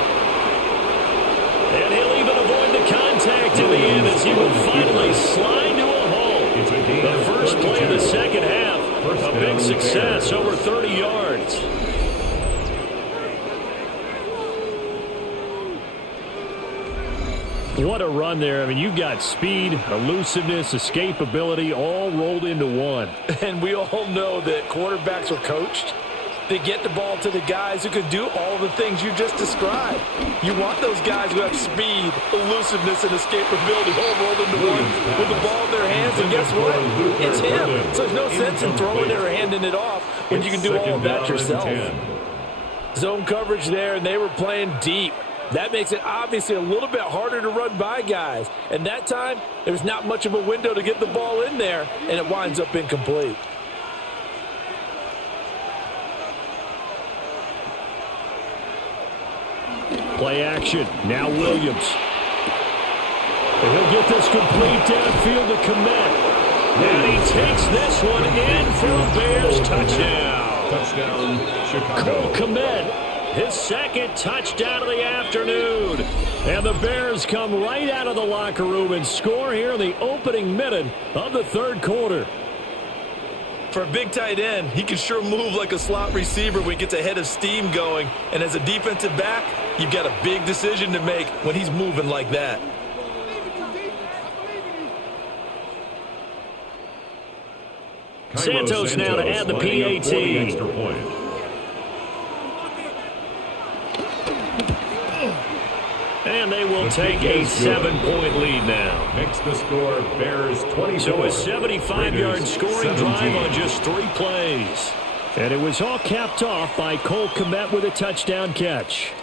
And he'll even avoid the contact in the end as he will finally slide to a hole. The first play of the second half, a big success, over 30 yards. What a run there. I mean, you've got speed, elusiveness, escapability all rolled into one. And we all know that quarterbacks are coached to get the ball to the guys who can do all the things you just described. You want those guys who have speed, elusiveness, and escapability all rolled into one with the ball in their hands. And guess what? It's him. So there's no sense in throwing it or handing it off when you can do all of that yourself. Zone coverage there, and they were playing deep. That makes it obviously a little bit harder to run by guys. And that time, there's not much of a window to get the ball in there, and it winds up incomplete. Play action. Now Williams. And he'll get this complete downfield to Komet. And he takes this one in for a Bears touchdown. Touchdown, Chicago. Cole Komet. His second touchdown of the afternoon. And the Bears come right out of the locker room and score here in the opening minute of the 3rd quarter. For a big tight end, he can sure move like a slot receiver when he gets a head of steam going. And as a defensive back, you've got a big decision to make when he's moving like that. Santos now to add the PAT. And they will take a 7-point lead now. Makes the score Bears 24. So a 75-yard scoring drive on just 3 plays. And it was all capped off by Cole Komet with a touchdown catch.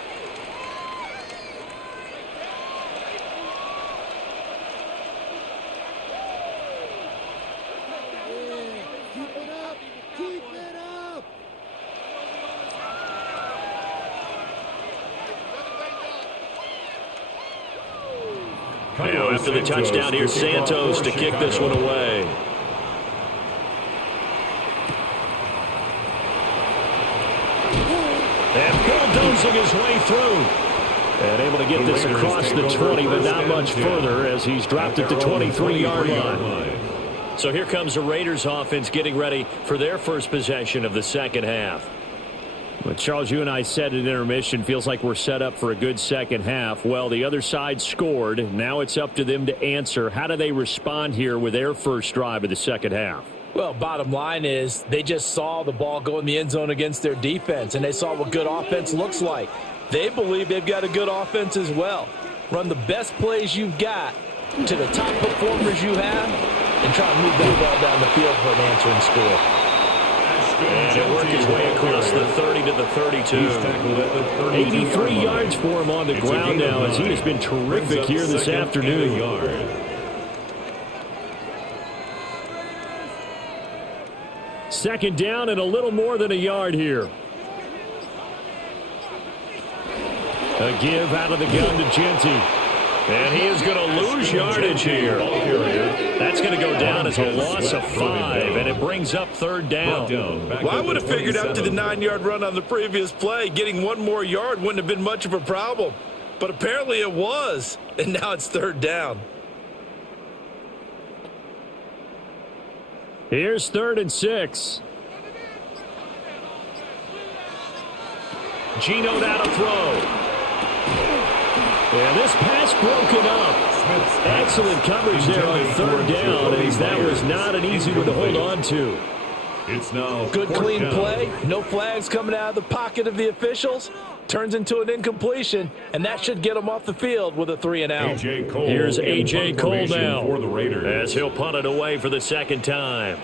Now after the touchdown, here's Santos to kick this one away. And bulldozing his way through. And able to get this across the 20, but not much further as he's dropped at the 23-yard line. So here comes the Raiders offense getting ready for their first possession of the second half. Well, Charles, you and I said at intermission, feels like we're set up for a good second half. Well, the other side scored. Now it's up to them to answer. How do they respond here with their first drive of the second half? Well, bottom line is they just saw the ball go in the end zone against their defense, and they saw what good offense looks like. They believe they've got a good offense as well. Run the best plays you've got to the top performers you have and try to move that ball down the field for an answering score. And he'll work his way across the 30 to the 32. 83 yards for him on the ground now as he has been terrific here this afternoon. Second down and a little more than a yard here. A give out of the gun to Genty. And he is going to lose yardage here. That's going to go down as a loss of 5, and it brings up third down. Well, I would have figured after the 9-yard run on the previous play, getting one more yard wouldn't have been much of a problem. But apparently it was, and now it's third down. Here's 3rd and 6. Geno now to throw. And this pass broken up. Excellent coverage there on third down, as that was not an easy one to hold on to. It's now good clean play. No flags coming out of the pocket of the officials. Turns into an incompletion, and that should get him off the field with a 3-and-out. Here's A.J. Cole now for the Raiders as he'll punt it away for the second time.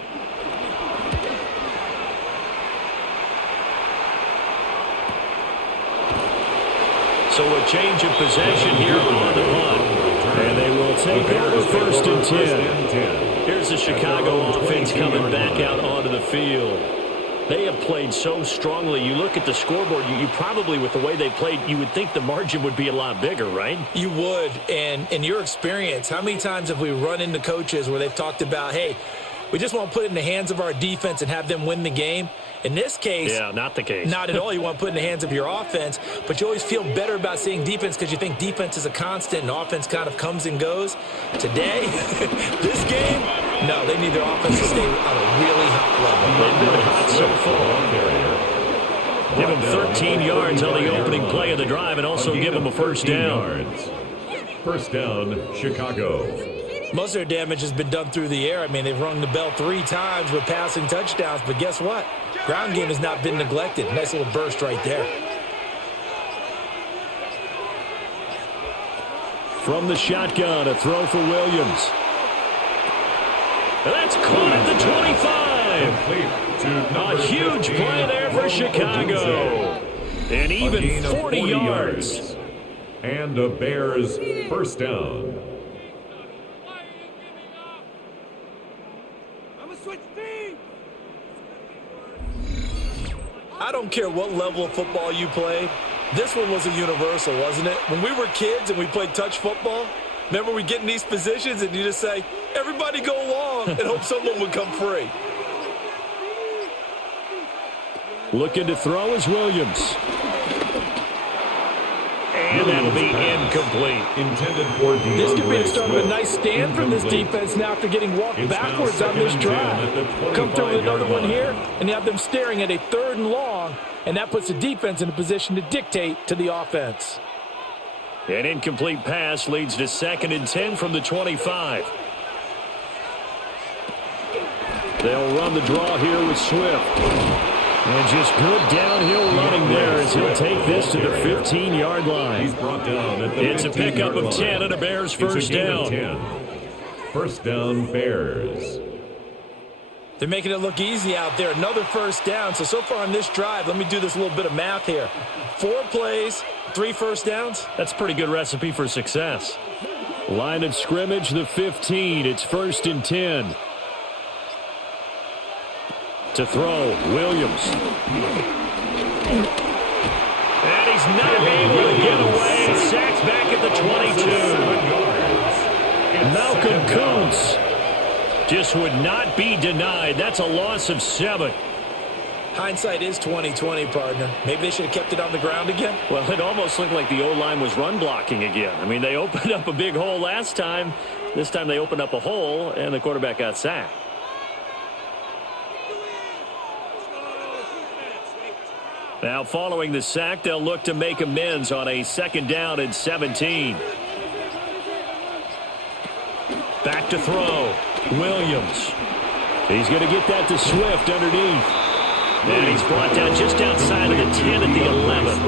So a change of possession here on the punt. And they will take over 1st and 10. Here's the Chicago offense coming back out onto the field. They have played so strongly. You look at the scoreboard, you probably, with the way they played, you would think the margin would be a lot bigger, right? You would. And in your experience, how many times have we run into coaches where they've talked about, hey, we just want to put it in the hands of our defense and have them win the game? In this case, yeah, not the case. Not at all. You want to put it in the hands of your offense, but you always feel better about seeing defense because you think defense is a constant and offense kind of comes and goes. Today, this game, no, they need their offense to stay on a really hot level. They've been hot so far. Give them 13 yards on the opening play of the drive and also give them a first down. First down, Chicago. Most of their damage has been done through the air. I mean, they've rung the bell 3 times with passing touchdowns, but guess what? Ground game has not been neglected. Nice little burst right there. From the shotgun, a throw for Williams. And that's caught at the 25. A huge play there for Chicago. And even 40 yards. And the Bears first down. I don't care what level of football you played. This one was a universal, wasn't it? When we were kids and we played touch football, remember we get in these positions and you just say, everybody go along and hope someone would come free. Looking to throw is Williams. And that'll be incomplete. Intended for this could be the start of a nice stand from this defense now after getting walked backwards on this drive. Come through with another one here, and you have them staring at a 3rd and long, and that puts the defense in a position to dictate to the offense. An incomplete pass leads to 2nd and 10 from the 25. They'll run the draw here with Swift. And just good downhill running there as he'll take this to the 15-yard line. It's a pickup of 10 and a Bears first down. First down, Bears. They're making it look easy out there. Another first down. So far on this drive, let me do this little bit of math here. 4 plays, 3 first downs. That's a pretty good recipe for success. Line of scrimmage, the 15. It's 1st and 10. To throw, Williams. And he's not able to get away. Sacks back at the 22. Malcolm Kuntz just would not be denied. That's a loss of 7. Hindsight is 20/20, partner. Maybe they should have kept it on the ground again. Well, it almost looked like the O-line was run blocking again. I mean, they opened up a big hole last time. This time they opened up a hole, and the quarterback got sacked. Now, following the sack, they'll look to make amends on a 2nd down and 17. Back to throw. Williams. He's going to get that to Swift underneath. And he's brought down just outside of the 10 at the 11.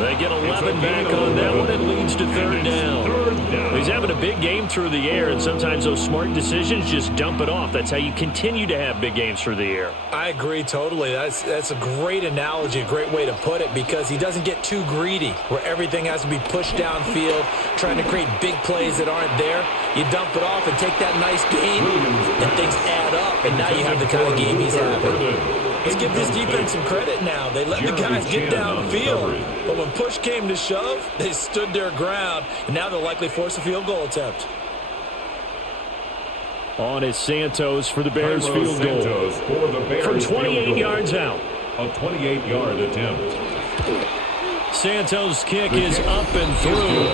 They get 11 back on that one. It leads to 3rd down. He's having a big game through the air, and sometimes those smart decisions just dump it off. That's how you continue to have big games through the air. I agree totally. That's a great analogy, a great way to put it, because he doesn't get too greedy where everything has to be pushed downfield, trying to create big plays that aren't there. You dump it off and take that nice gain, and things add up, and now you have the kind of game he's having. Let's give this defense some credit now. They let the guys get downfield, but when push came to shove, they stood their ground, and now they'll likely force a field goal attempt. On is Santos for the Bears field goal. From 28 yards out. A 28-yard attempt. Santos' kick is up and through,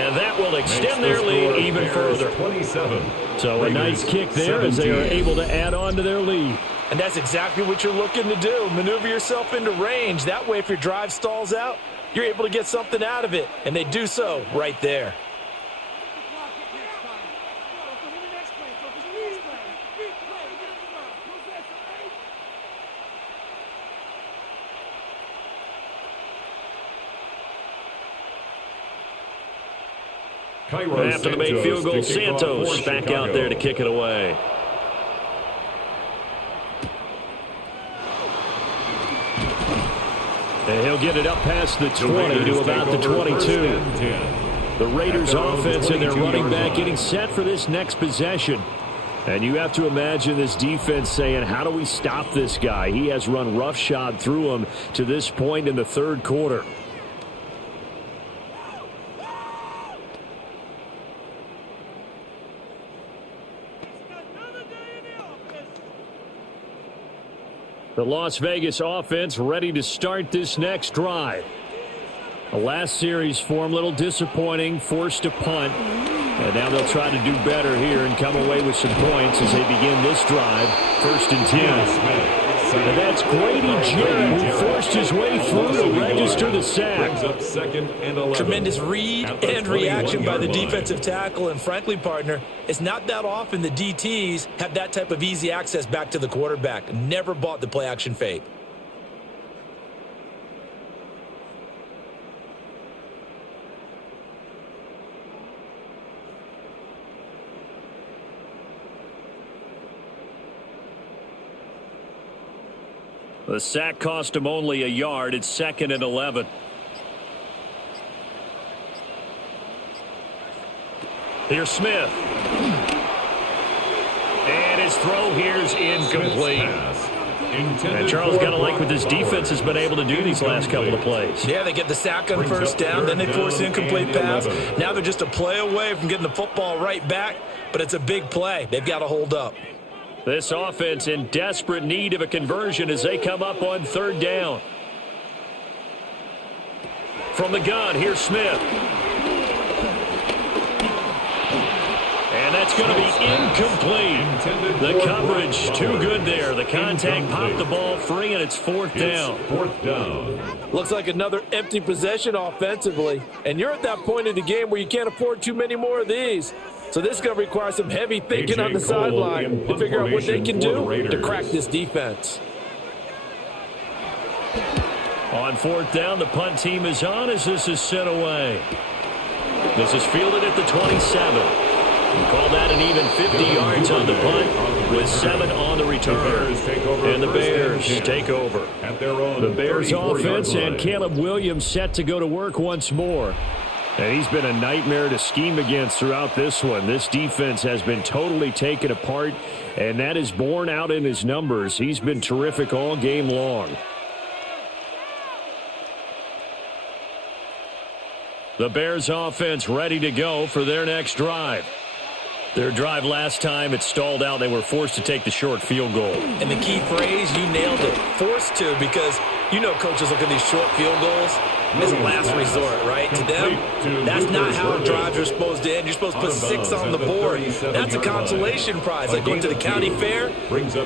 and that will extend their lead even further. 27. So a nice kick there as they are able to add on to their lead. And that's exactly what you're looking to do. Maneuver yourself into range. That way, if your drive stalls out, you're able to get something out of it. And they do so right there. After the made field goal, Santos back out there to kick it away. And he'll get it up past the 20 to about the 22. The Raiders offense and their running back getting set for this next possession. And you have to imagine this defense saying, how do we stop this guy? He has run roughshod through him to this point in the 3rd quarter. The Las Vegas offense ready to start this next drive. The last series for them, a little disappointing, forced to punt. And now they'll try to do better here and come away with some points as they begin this drive. 1st and 10. And that's Grady Jarrett, who forced his way through to register the sack. Tremendous read and reaction by the defensive tackle. And frankly, partner, it's not that often the DTs have that type of easy access back to the quarterback. Never bought the play-action fake. The sack cost him only a yard. It's 2nd and 11. Here's Smith. And his throw here's incomplete. And Charles got to like what this defense has been able to do these last couple of plays. Yeah, they get the sack on 1st down, then they force the incomplete pass. Now they're just a play away from getting the football right back, but it's a big play. They've got to hold up. This offense in desperate need of a conversion as they come up on 3rd down. From the gun, here's Smith. And that's going to be incomplete. The coverage too good there. The contact popped the ball free, and it's 4th down. 4th down. Looks like another empty possession offensively. And you're at that point in the game where you can't afford too many more of these. So this is going to require some heavy thinking on the sideline to figure out what they can do to crack this defense. On 4th down, the punt team is on as this is sent away. This is fielded at the 27. We call that an even 50 yards on the punt with 7 on the return. And the Bears take over. The Bears offense and Caleb Williams set to go to work once more. And he's been a nightmare to scheme against throughout this one. This defense has been totally taken apart, and that is borne out in his numbers. He's been terrific all game long. The Bears offense ready to go for their next drive. Their drive last time, it stalled out. They were forced to take the short field goal. And the key phrase, you nailed it, forced to, because you know coaches look at these short field goals as a last resort, right? To them, that's not how drives are supposed to end. You're supposed to put 6 on the board. That's a consolation prize. Like going to the county fair,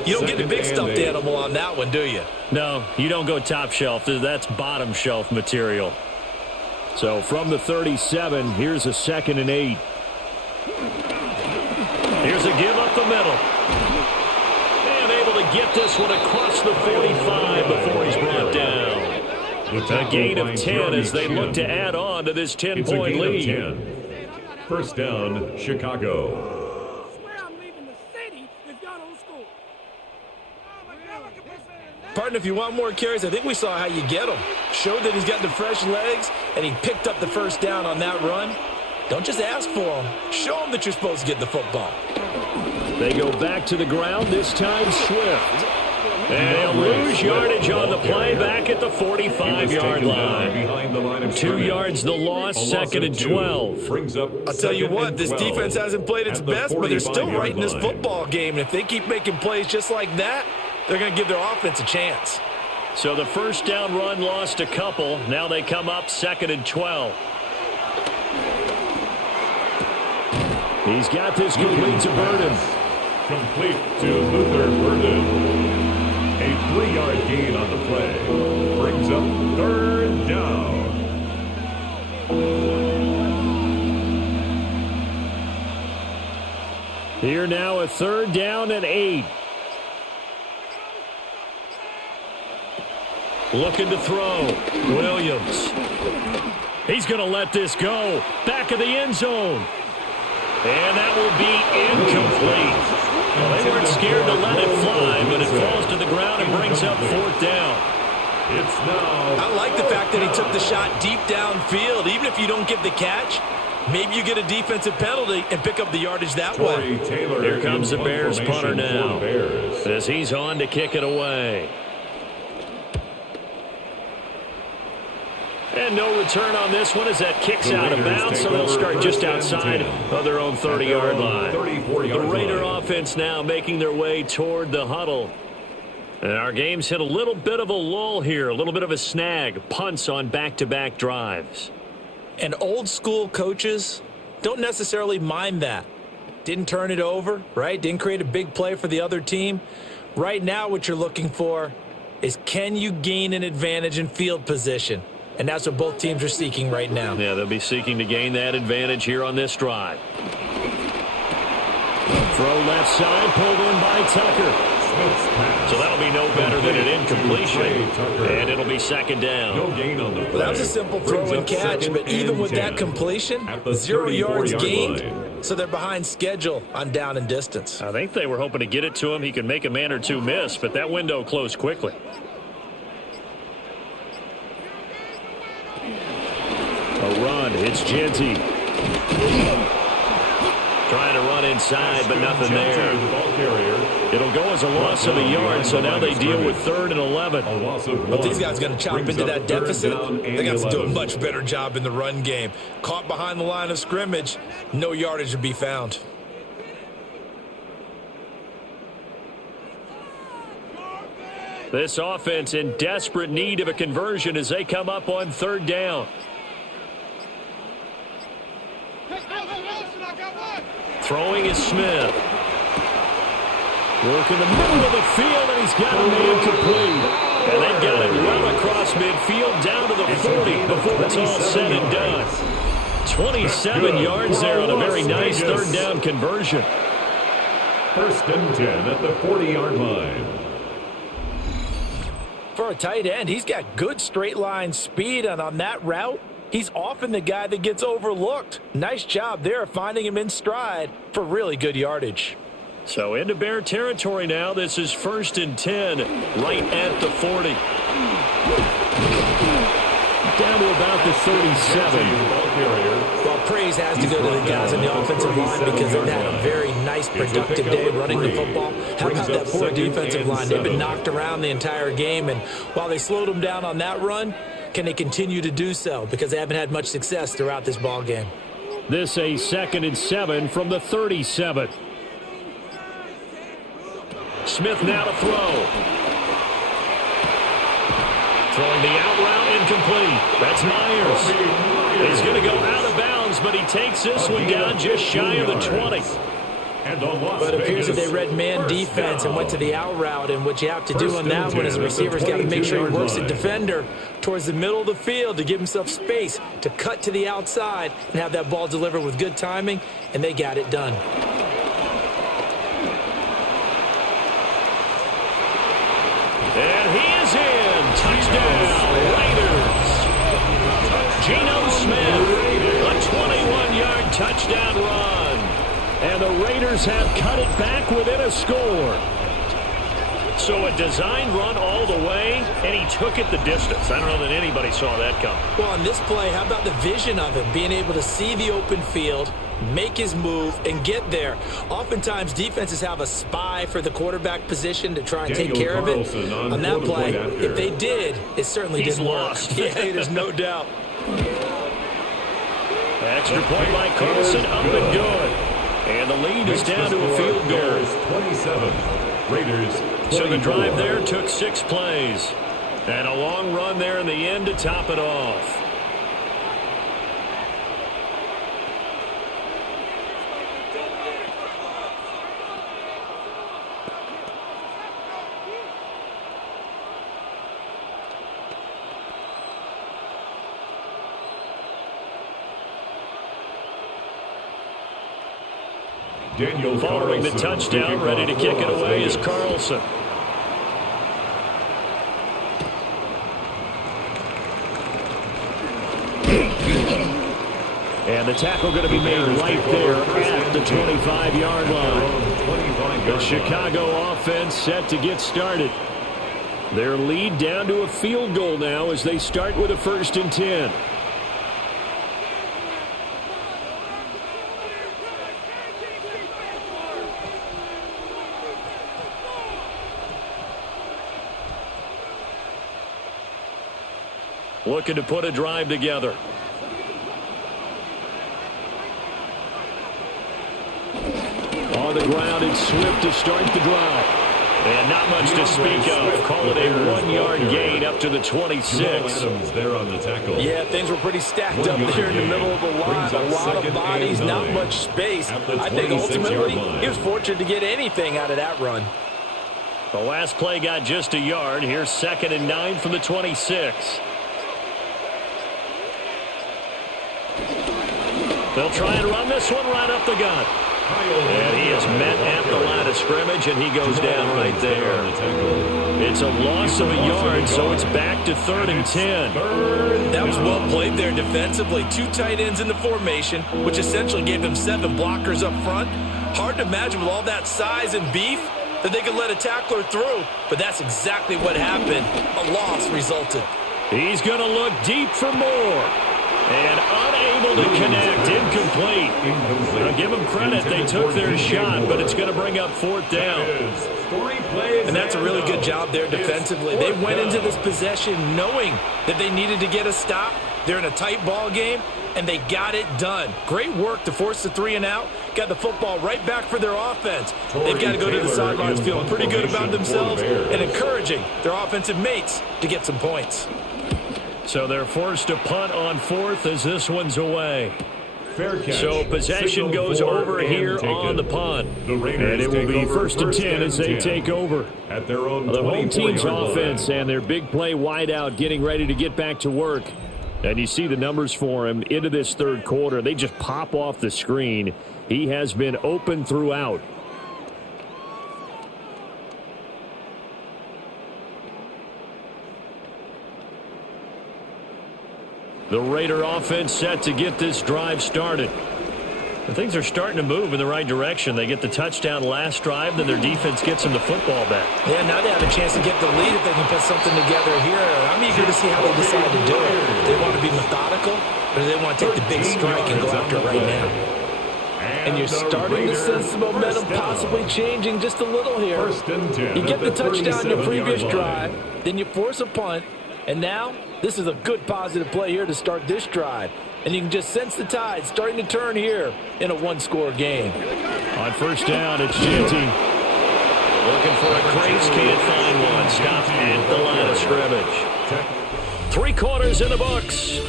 you don't get the big stuffed animal on that one, do you? No, you don't go top shelf. That's bottom shelf material. So from the 37, here's a 2nd and 8. Here's a give up the middle. And able to get this one across the 45 before he's brought down. A gain of 10 as they look to add on to this 10-point lead. First down, Chicago. Partner, if you want more carries, I think we saw how you get them. Showed that he's got the fresh legs, and he picked up the first down on that run. Don't just ask for them. Show them that you're supposed to get the football. They go back to the ground, this time Swift. And he'll lose yardage on the play back at the 45-yard line. 2 yards the loss, 2nd and 12. I'll tell you what, this defense hasn't played its best, but they're still right in this football game. And if they keep making plays just like that, they're going to give their offense a chance. So the first down run lost a couple. Now they come up 2nd and 12. He's got this complete to Burden. Complete to Luther Burden. A 3-yard gain on the play. Brings up 3rd down. Here now a 3rd down and 8. Looking to throw. Williams. He's going to let this go. Back of the end zone. And that will be incomplete. Well, they weren't scared to let it fly, but it falls to the ground and brings up 4th down. It's now. I like the fact that he took the shot deep downfield. Even if you don't get the catch, maybe you get a defensive penalty and pick up the yardage that way. Here comes the Bears punter now as he's on to kick it away. And no return on this one as that kicks out of bounds, so they'll start just outside of their own 30-yard line. The Raider offense now making their way toward the huddle. And our game's hit a little bit of a lull here, a little bit of a snag, punts on back-to-back drives. And old-school coaches don't necessarily mind that. Didn't turn it over, right? Didn't create a big play for the other team. Right now what you're looking for is, can you gain an advantage in field position? And that's what both teams are seeking right now. Yeah, they'll be seeking to gain that advantage here on this drive. Throw left side, pulled in by Tucker. So that'll be no better than an incompletion. And it'll be 2nd down. No gain on the play. Well, that was a simple throw and catch, but even with that completion, 0 yards gained. So they're behind schedule on down and distance. I think they were hoping to get it to him. He could make a man or two miss, but that window closed quickly. A run, it's Genty. Trying to run inside, but nothing there. It'll go as a loss of a yard, so now they deal with 3rd and 11. But these guys are going to chop into that deficit. They're going to do a much better job in the run game. Caught behind the line of scrimmage, no yardage to be found. This offense in desperate need of a conversion as they come up on 3rd down. Throwing is Smith. Work in the middle of the field, and he's got a man complete. And they've got it well across midfield down to the 40 before it's all said and done. 27 yards there on a very nice 3rd down conversion. 1st and 10 at the 40-yard line. For a tight end, he's got good straight line speed, and on that route, he's often the guy that gets overlooked. Nice job there finding him in stride for really good yardage. So into Bear territory now. This is 1st and 10 right at the 40. Down to about the 37. Well, praise has to go to the guys on the offensive line because they've had a very nice, productive day running the football. How about that poor defensive line? They've been knocked around the entire game, and while they slowed them down on that run, can they continue to do so? Because they haven't had much success throughout this ball game. This a 2nd and 7 from the 37. Smith now to throw. Throwing the out route incomplete. That's Myers. He's going to go out of bounds, but he takes this one down just shy of the 20. But it appears that they read man defense and went to the out route, and what you have to do on that one is the receiver's got to make sure he works the defender towards the middle of the field to give himself space to cut to the outside and have that ball delivered with good timing, and they got it done. And he is in. Touchdown, Raiders. Geno Smith, a 21-yard touchdown run. And the Raiders have cut it back within a score. So a design run all the way, and he took it the distance. I don't know that anybody saw that coming. Well, on this play, how about the vision of him, being able to see the open field, make his move, and get there. Oftentimes, defenses have a spy for the quarterback position to try and take care of it. On that play, if they did, it certainly didn't work. Yeah, there's no doubt. Extra point by Carlson, up and good. And the lead is down to a field goal. 27. Raiders 24. So the drive there took 6 plays. And a long run there in the end to top it off. Following the touchdown, ready to kick it away is Carlson. And the tackle going to be made right there at the 25-yard line. The Chicago offense set to get started. Their lead down to a field goal now as they start with a 1st and 10. Looking to put a drive together. On the ground, it's Swift to start the drive. And not much to speak of. Call it a 1-yard gain up to the 26. There on the tackle. Yeah, things were pretty stacked up there in the middle of the line. A lot of bodies, not much space. I think ultimately he was fortunate to get anything out of that run. The last play got just a yard. Here's 2nd and 9 from the 26. They'll try and run this one right up the gut. And he is met at the line of scrimmage, and he goes down right there. It's a loss of a yard, so it's back to 3rd and 10. That was well played there defensively. 2 tight ends in the formation, which essentially gave them 7 blockers up front. Hard to imagine with all that size and beef that they could let a tackler through, but that's exactly what happened. A loss resulted. He's going to look deep for more. And unable to connect, incomplete. Now give them credit, they took their shot, but it's going to bring up 4th down. And that's a really good job there defensively. They went into this possession knowing that they needed to get a stop. They're in a tight ball game, and they got it done. Great work to force the 3 and out. Got the football right back for their offense. They've got to go to the sidelines feeling pretty good about themselves and encouraging their offensive mates to get some points. So they're forced to punt on 4th as this one's away. Fair catch. So possession goes over here on the punt. And it will be 1st and 10 as they take over. At their own the home team's offense and their big play wideout getting ready to get back to work. And you see the numbers for him into this 3rd quarter. They just pop off the screen. He has been open throughout. The Raider offense set to get this drive started. And things are starting to move in the right direction. They get the touchdown last drive, then their defense gets them the football back. Yeah, now they have a chance to get the lead if they can put something together here. I'm eager to see how they decide to do it. They want to be methodical, or do they want to take the big strike and go after it right now? And you're starting to sense the momentum possibly changing just a little here. You get the touchdown in your previous drive, then you force a punt, and now this is a good positive play here to start this drive. And you can just sense the tide starting to turn here in a one-score game. On first down, it's Ginty. Looking for a crease, can't find one. Stopped at the line of scrimmage. 3 quarters in the books.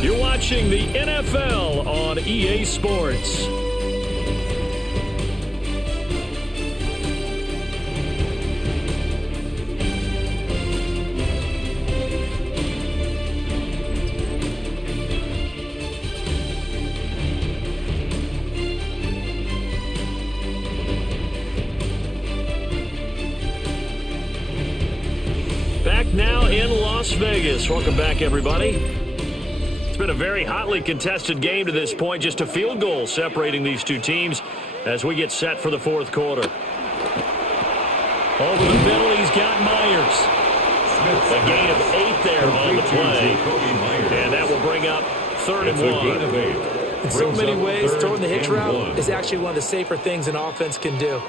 You're watching the NFL on EA Sports. Back now in Las Vegas. Welcome back, everybody. It's been a very hotly contested game to this point. Just a field goal separating these two teams as we get set for the fourth quarter. Over the middle, he's got Myers. A gain of 8 there on the play. And that will bring up 3rd and 1. In so many ways, throwing the hitch route is actually one of the safer things an offense can do.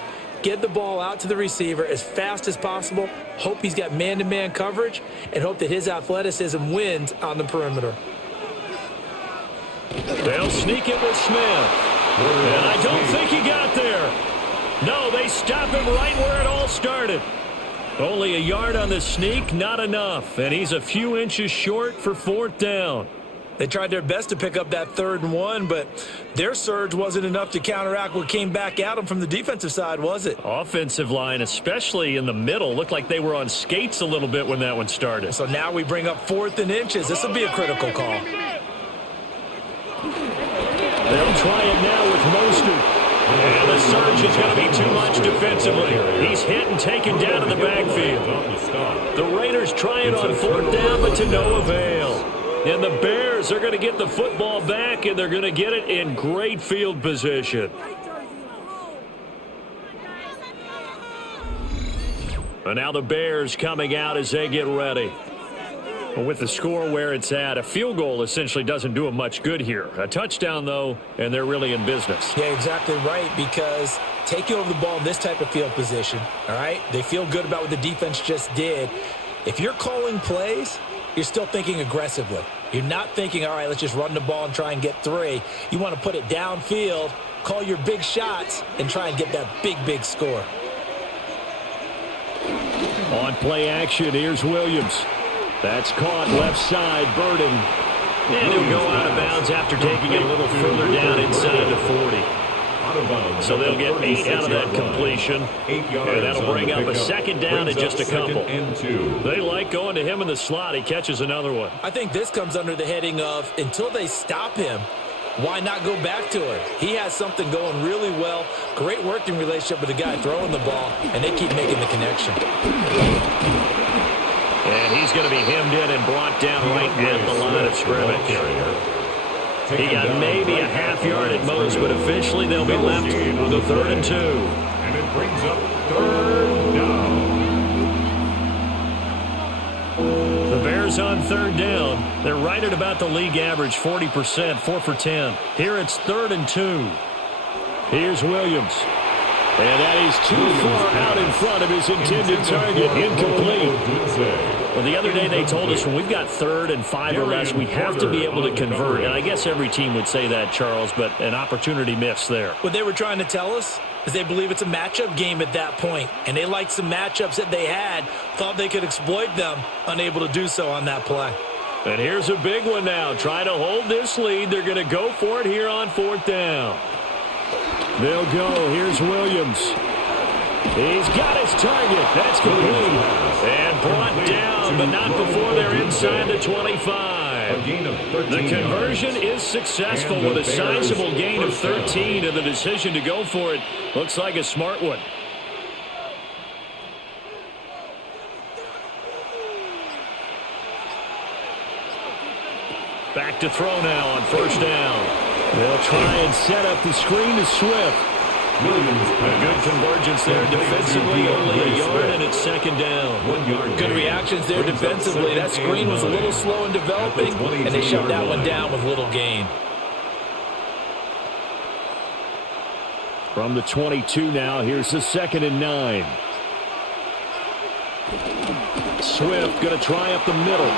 Get the ball out to the receiver as fast as possible, hope he's got man-to-man coverage, and hope that his athleticism wins on the perimeter. They'll sneak it with Smith. And I don't think he got there. No, they stop him right where it all started. Only a yard on the sneak, not enough. And he's a few inches short for 4th down. They tried their best to pick up that 3rd and 1, but their surge wasn't enough to counteract what came back at them from the defensive side, was it? Offensive line, especially in the middle, looked like they were on skates a little bit when that one started. So now we bring up 4th and inches. This will be a critical call. They'll try it now with Mostert. And the surge is going to be too much defensively. He's hit and taken down in the backfield. The Raiders try it on 4th down, but to no avail. And the Bears are going to get the football back, and they're going to get it in great field position. And now the Bears coming out as they get ready. Well, with the score where it's at, a field goal essentially doesn't do them much good here. A touchdown, though, and they're really in business. Yeah, exactly right, because taking over the ball in this type of field position, all right, they feel good about what the defense just did. If you're calling plays, you're still thinking aggressively. You're not thinking, all right, let's just run the ball and try and get 3. You want to put it downfield, call your big shots, and try and get that big score. On play action, here's Williams. That's caught left side, Burden. And he'll go out of bounds after taking it a little further down inside the 40. So they'll get 8 out of that completion, and that'll bring up a 2nd down and just a couple. They like going to him in the slot. He catches another one. I think this comes under the heading of until they stop him, why not go back to him? He has something going really well, great working relationship with the guy throwing the ball, and they keep making the connection. And he's going to be hemmed in and brought down right at the line of scrimmage. He got maybe a half yard at most, but officially they'll be left with a 3rd and 2. And it brings up 3rd down. The Bears on 3rd down. They're right at about the league average, 40%, 4 for 10. Here it's 3rd and 2. Here's Williams. And that is too far out in front of his intended target, incomplete. Well, the other day they told us when we've got 3rd and 5 or less, we have to be able to convert. And I guess every team would say that, Charles, but an opportunity missed there. What they were trying to tell us is they believe it's a matchup game at that point. And they liked some matchups that they had, thought they could exploit them, unable to do so on that play. And here's a big one now. Trying to hold this lead. They're going to go for it here on 4th down. They'll go. Here's Williams. He's got his target. That's complete. And brought down, but not before they're inside the 25. The conversion is successful with a sizable gain of 13, and the decision to go for it looks like a smart one. Back to throw now on 1st down. They'll try and set up the screen to Swift. A good convergence there defensively, only a yard, and it's 2nd down. Good reactions there defensively. That screen was a little slow in developing, and they shut that one down with little gain. From the 22 now, here's the 2nd and 9. Swift going to try up the middle.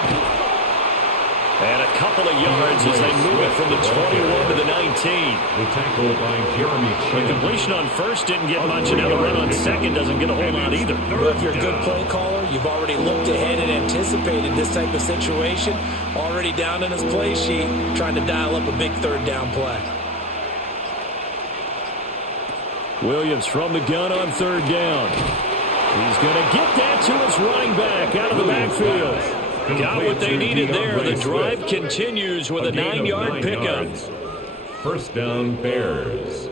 And a couple of yards as they move it from the 21 to the 19. The tackle by Jeremy Chin. The completion on first didn't get much, and now the run on second doesn't get a whole lot either. Well, if you're a good play caller, you've already looked ahead and anticipated this type of situation. Already down in his play sheet, trying to dial up a big third down play. Williams from the gun on third down. He's going to get that to his running back out of the backfield. Got what they needed there. The drive continues with a 9-yard pickup. First down, Bears.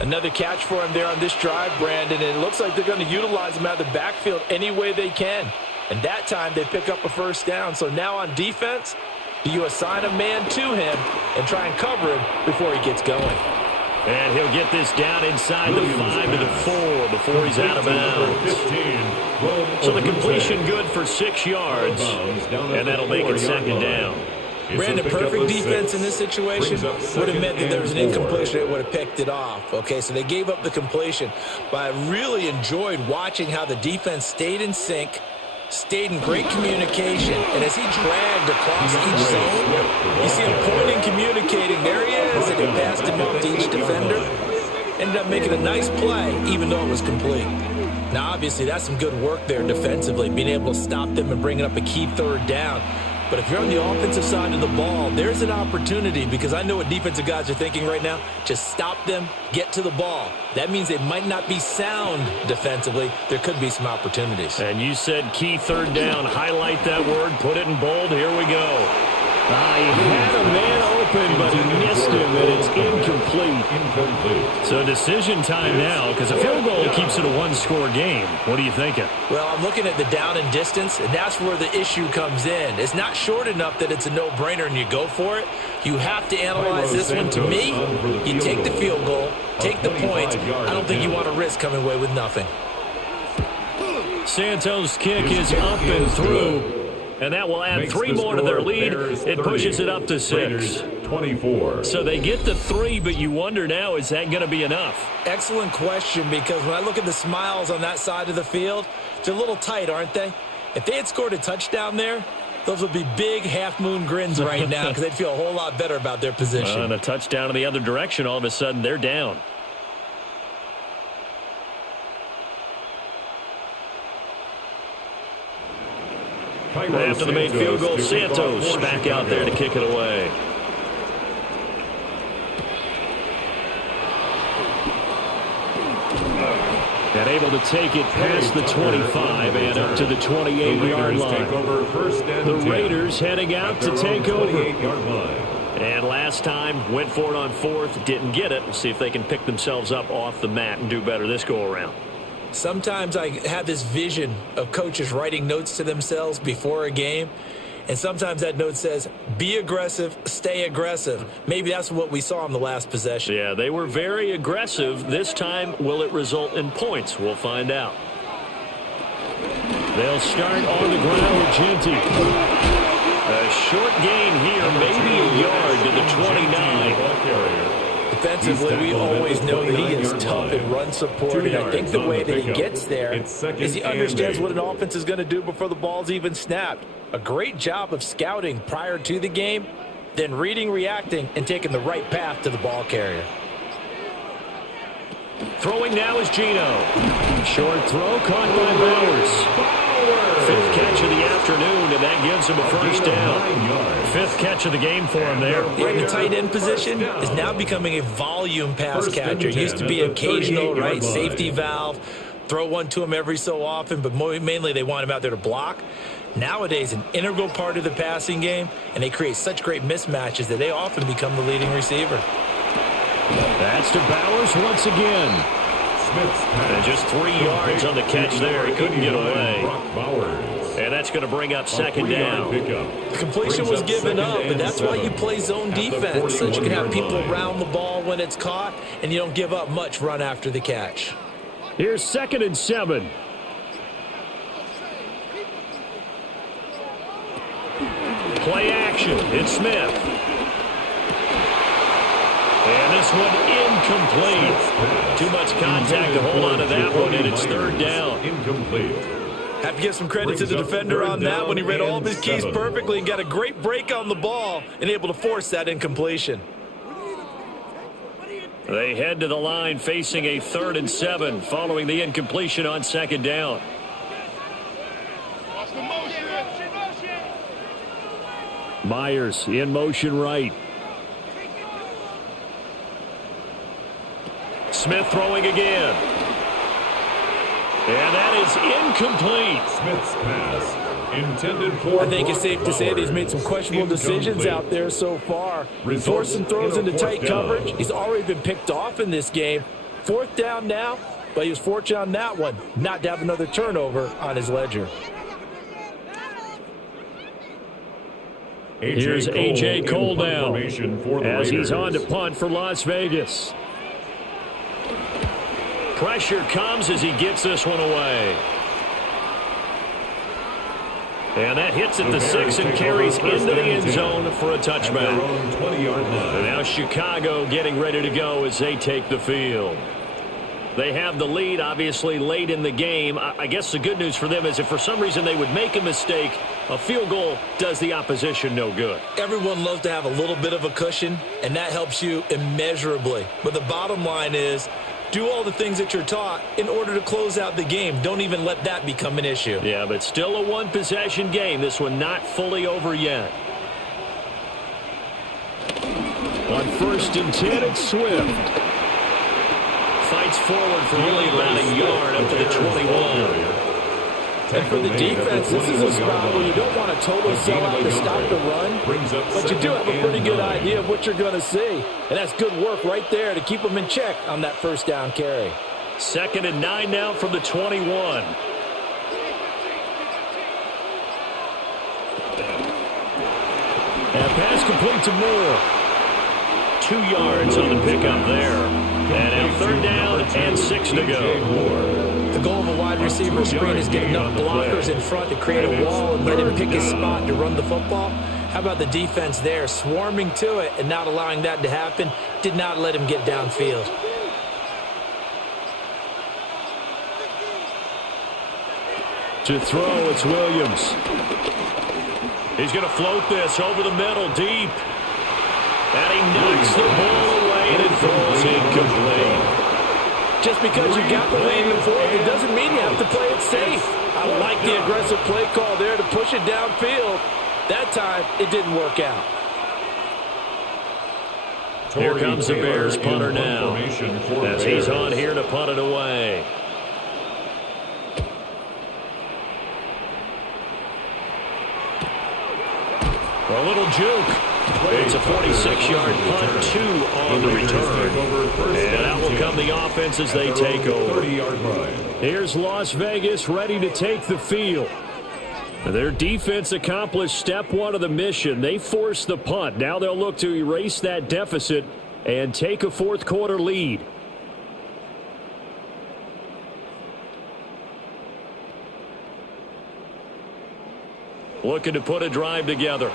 Another catch for him there on this drive, Brandon, and it looks like they're going to utilize him out of the backfield any way they can. And that time they pick up a first down. So now on defense, do you assign a man to him and try and cover him before he gets going? And he'll get this down inside the 5 to the 4 before he's out of bounds. So the completion good for 6 yards, and that'll make it second down. Brandon, perfect defense in this situation would have meant that there was an incompletion. It would have picked it off. Okay, so they gave up the completion. But I really enjoyed watching how the defense stayed in sync, stayed in great communication, and as he dragged across each zone, you see him pointing, communicating. There he is, and he passed him up to each defender. Ended up making a nice play, even though it was complete. Now, obviously, that's some good work there defensively, being able to stop them and bringing up a key third down. But if you're on the offensive side of the ball, there's an opportunity, because I know what defensive guys are thinking right now. Just stop them, get to the ball. That means they might not be sound defensively. There could be some opportunities. And you said key third down. Highlight that word. Put it in bold. Here we go. He had a man open, but he missed him, and it's incomplete. So decision time now, because a field goal keeps it a one-score game. What are you thinking? Well, I'm looking at the down and distance, and that's where the issue comes in. It's not short enough that it's a no-brainer and you go for it. You have to analyze this one. To me, you take the field goal, take the points. I don't think you want to risk coming away with nothing. Santos' kick is up and through. And that will add 3 more to their lead. It pushes it up to 6. 24. So they get the 3, but you wonder now, is that going to be enough? Excellent question, because when I look at the smiles on that side of the field, they're a little tight, aren't they? If they had scored a touchdown there, those would be big half-moon grins right now, because they'd feel a whole lot better about their position. And a touchdown in the other direction, all of a sudden they're down. After the made field goal, Santos back out there to kick it away. And able to take it past the 25 and up to the 28-yard line. The Raiders heading out to take over. And last time, went for it on 4th, didn't get it. We'll see if they can pick themselves up off the mat and do better this go-around. Sometimes I have this vision of coaches writing notes to themselves before a game, and sometimes that note says, be aggressive, stay aggressive. Maybe that's what we saw in the last possession. Yeah, they were very aggressive. This time, will it result in points? We'll find out. They'll start on the ground with Genty. A short gain here, maybe a yard to the 29. Defensively, we always know that he is tough in run support, and I think the way that he gets there is he understands what an offense is going to do before the ball's even snapped. A great job of scouting prior to the game, then reading, reacting, and taking the right path to the ball carrier. Throwing now is Gino. Short throw caught by Bowers. 5th catch of the afternoon, and that gives him a first down. 5th catch of the game for him there. Yeah, the tight end position is now becoming a volume pass catcher. It used to be occasional, right, safety valve. Throw one to him every so often, but mainly they want him out there to block. Nowadays, an integral part of the passing game, and they create such great mismatches that they often become the leading receiver. That's to Bowers once again. And just 3 yards on the catch there. He couldn't get away. And that's going to bring up second down. The completion was given up, but that's why you play zone defense, so that you can have people around the ball when it's caught, and you don't give up much run after the catch. Here's 2nd and 7. Play action. It's Smith. And this one incomplete. Too much contact to hold on to that one, and it's third down. Incomplete. Have to give some credit to the defender on that one. He read all of his keys perfectly and got a great break on the ball and able to force that incompletion. They head to the line facing a 3rd and 7 following the incompletion on 2nd down. Myers in motion right. Smith throwing again. And that is incomplete. Smith's pass intended for I think it's safe to say that he's made some questionable decisions out there so far. Forced some throws into tight coverage. He's already been picked off in this game. 4th down now, but he was fortunate on that one not to have another turnover on his ledger. Here's A.J. Cole now as he's on to punt for Las Vegas. Pressure comes as he gets this one away. And that hits at the 6 and carries into the end zone for a touchback. And now Chicago getting ready to go as they take the field. They have the lead, obviously, late in the game. I guess the good news for them is if for some reason they would make a mistake, a field goal does the opposition no good. Everyone loves to have a little bit of a cushion, and that helps you immeasurably. But the bottom line is, do all the things that you're taught in order to close out the game. Don't even let that become an issue. Yeah, but still a one-possession game. This one not fully over yet. On 1st and 10, it's Swift. Fights forward for only about a yard up to the 21. And for the defense, this is a spot where you don't want to totally sell out to stop the run, but you do have a pretty good idea of what you're going to see. And that's good work right there to keep them in check on that 1st down carry. 2nd and 9 now from the 21. And pass complete to Moore. 2 yards on the pickup there. And now 3rd down and 6 to go. The goal of a wide receiver screen is get enough blockers in front to create a wall and let him pick his spot to run the football. How about the defense there, swarming to it and not allowing that to happen? Did not let him get downfield. To throw, it's Williams. He's going to float this over the middle, deep. And he knocks the ball away and it throws incomplete. Just because you got the lead in the 4th, it doesn't mean you have to play it safe. I like the aggressive play call there to push it downfield. That time, it didn't work out. Here comes the Bears punter now as he's on here to punt it away. A little juke. It's a 46-yard punt, 2 on the return. And out will come the offense as they take over. Here's Las Vegas ready to take the field. Their defense accomplished step 1 of the mission. They forced the punt. Now they'll look to erase that deficit and take a 4th quarter lead. Looking to put a drive together.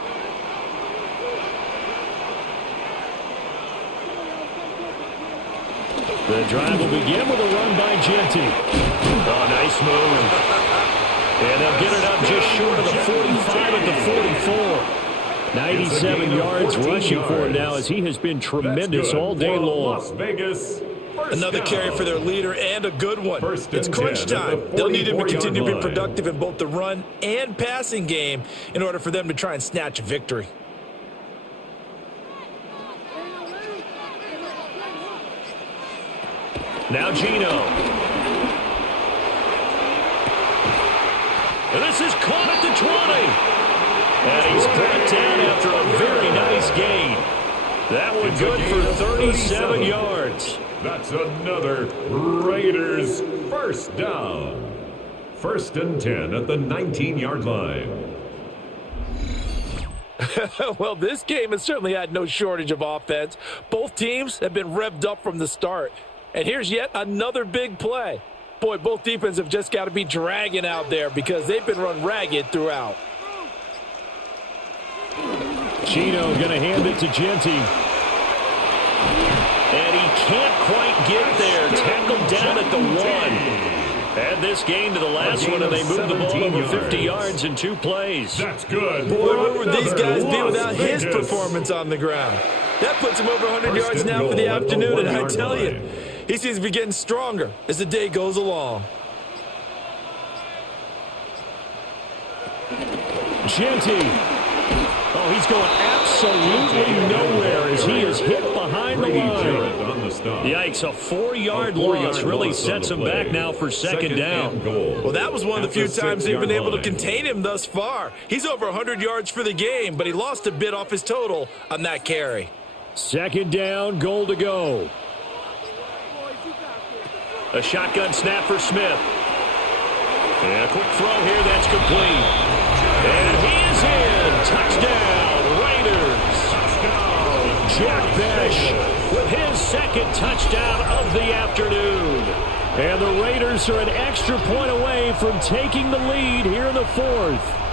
The drive will begin with a run by Genty. Oh, nice move. And they'll get it up just short of the 45 at the 44. 97 yards rushing for him now as he has been tremendous all day long. Las Vegas. Another carry for their leader and a good one. It's crunch time. They'll need him to continue to be productive in both the run and passing game in order for them to try and snatch a victory. Now Gino. And this is caught at the 20. And he's brought down after a very nice gain. That one good for 37 yards. That's another Raiders 1st down. 1st and 10 at the 19-yard line. Well, this game has certainly had no shortage of offense. Both teams have been revved up from the start. And here's yet another big play. Boy, both defenses have just got to be dragging out there because they've been run ragged throughout. Gino going to hand it to Genty. can't quite get there. Tackled down at the 1. Add this game to the last one, and they move the ball over 50 yards in 2 plays. That's good. Boy, where would these guys be without his performance on the ground? That puts him over 100 yards now for the afternoon, and I tell you, he seems to be getting stronger as the day goes along. Genty. Oh, he's going absolutely nowhere as he is hit behind the line. Yikes, a 4-yard loss really sets him back now for second down. Well, that was one of the few times they've been able to contain him thus far. He's over 100 yards for the game, but he lost a bit off his total on that carry. Second down, goal to go. A shotgun snap for Smith. And a quick throw here, that's complete. And he is in. Touchdown, Raiders. Jack Besh with his second touchdown of the afternoon. And the Raiders are an extra point away from taking the lead here in the 4th.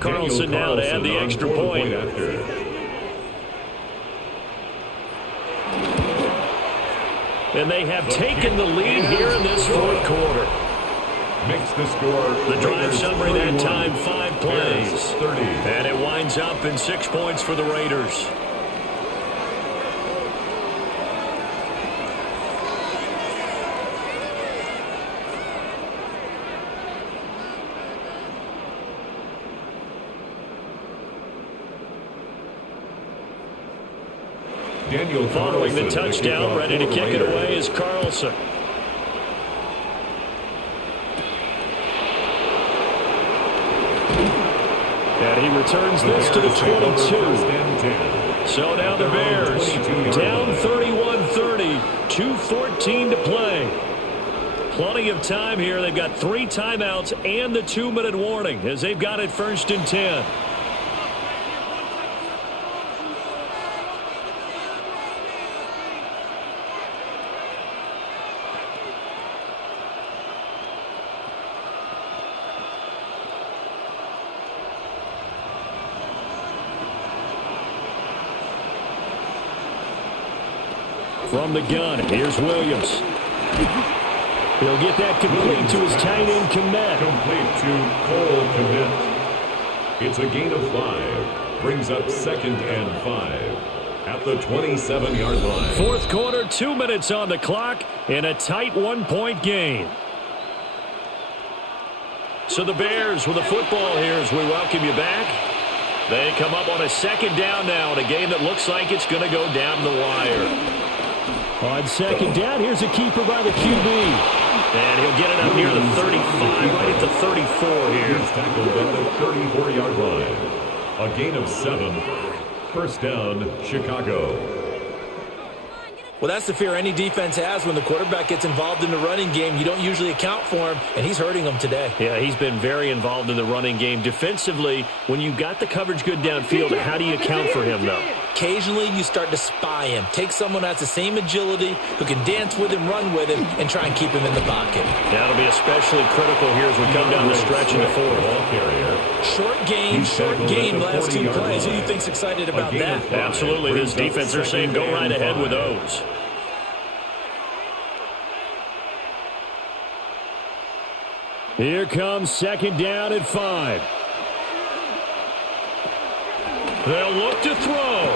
Carlson now to add the extra point. And they have taken the lead here in this 4th quarter. Makes the score. The drive summary that time, 5 plays. 30. And it winds up in 6 points for the Raiders. Following the touchdown, ready to kick it away is Carlson. And he returns this to the 22. So now the Bears down 31-30, 2:14 to play. Plenty of time here. They've got 3 timeouts and the 2-minute warning as they've got it 1st and 10. From the gun, here's Williams. He'll get that complete to his tight end, Kmet. Complete to Cole Kmet. It's a gain of 5. Brings up 2nd and 5 at the 27-yard line. 4th quarter, 2 minutes on the clock in a tight 1-point game. So the Bears with the football here as we welcome you back. They come up on a 2nd down now in a game that looks like it's going to go down the wire. On 2nd down, here's a keeper by the QB. And he'll get it up near the 35, right at the 34 here. He's tackled at the 34-yard line. A gain of 7. 1st down, Chicago. Well, that's the fear any defense has when the quarterback gets involved in the running game. You don't usually account for him, and he's hurting them today. Yeah, he's been very involved in the running game. Defensively, when you got the coverage good downfield, how do you account for him, though? Occasionally, you start to spy him. Take someone who has the same agility, who can dance with him, run with him, and try and keep him in the pocket. That'll be especially critical here as we come down the stretch in the 4th. Short game, last 2 plays. Who do you think's excited about that? Absolutely. This defense, they're saying go right ahead with those. Here comes 2nd down at 5. They'll look to throw.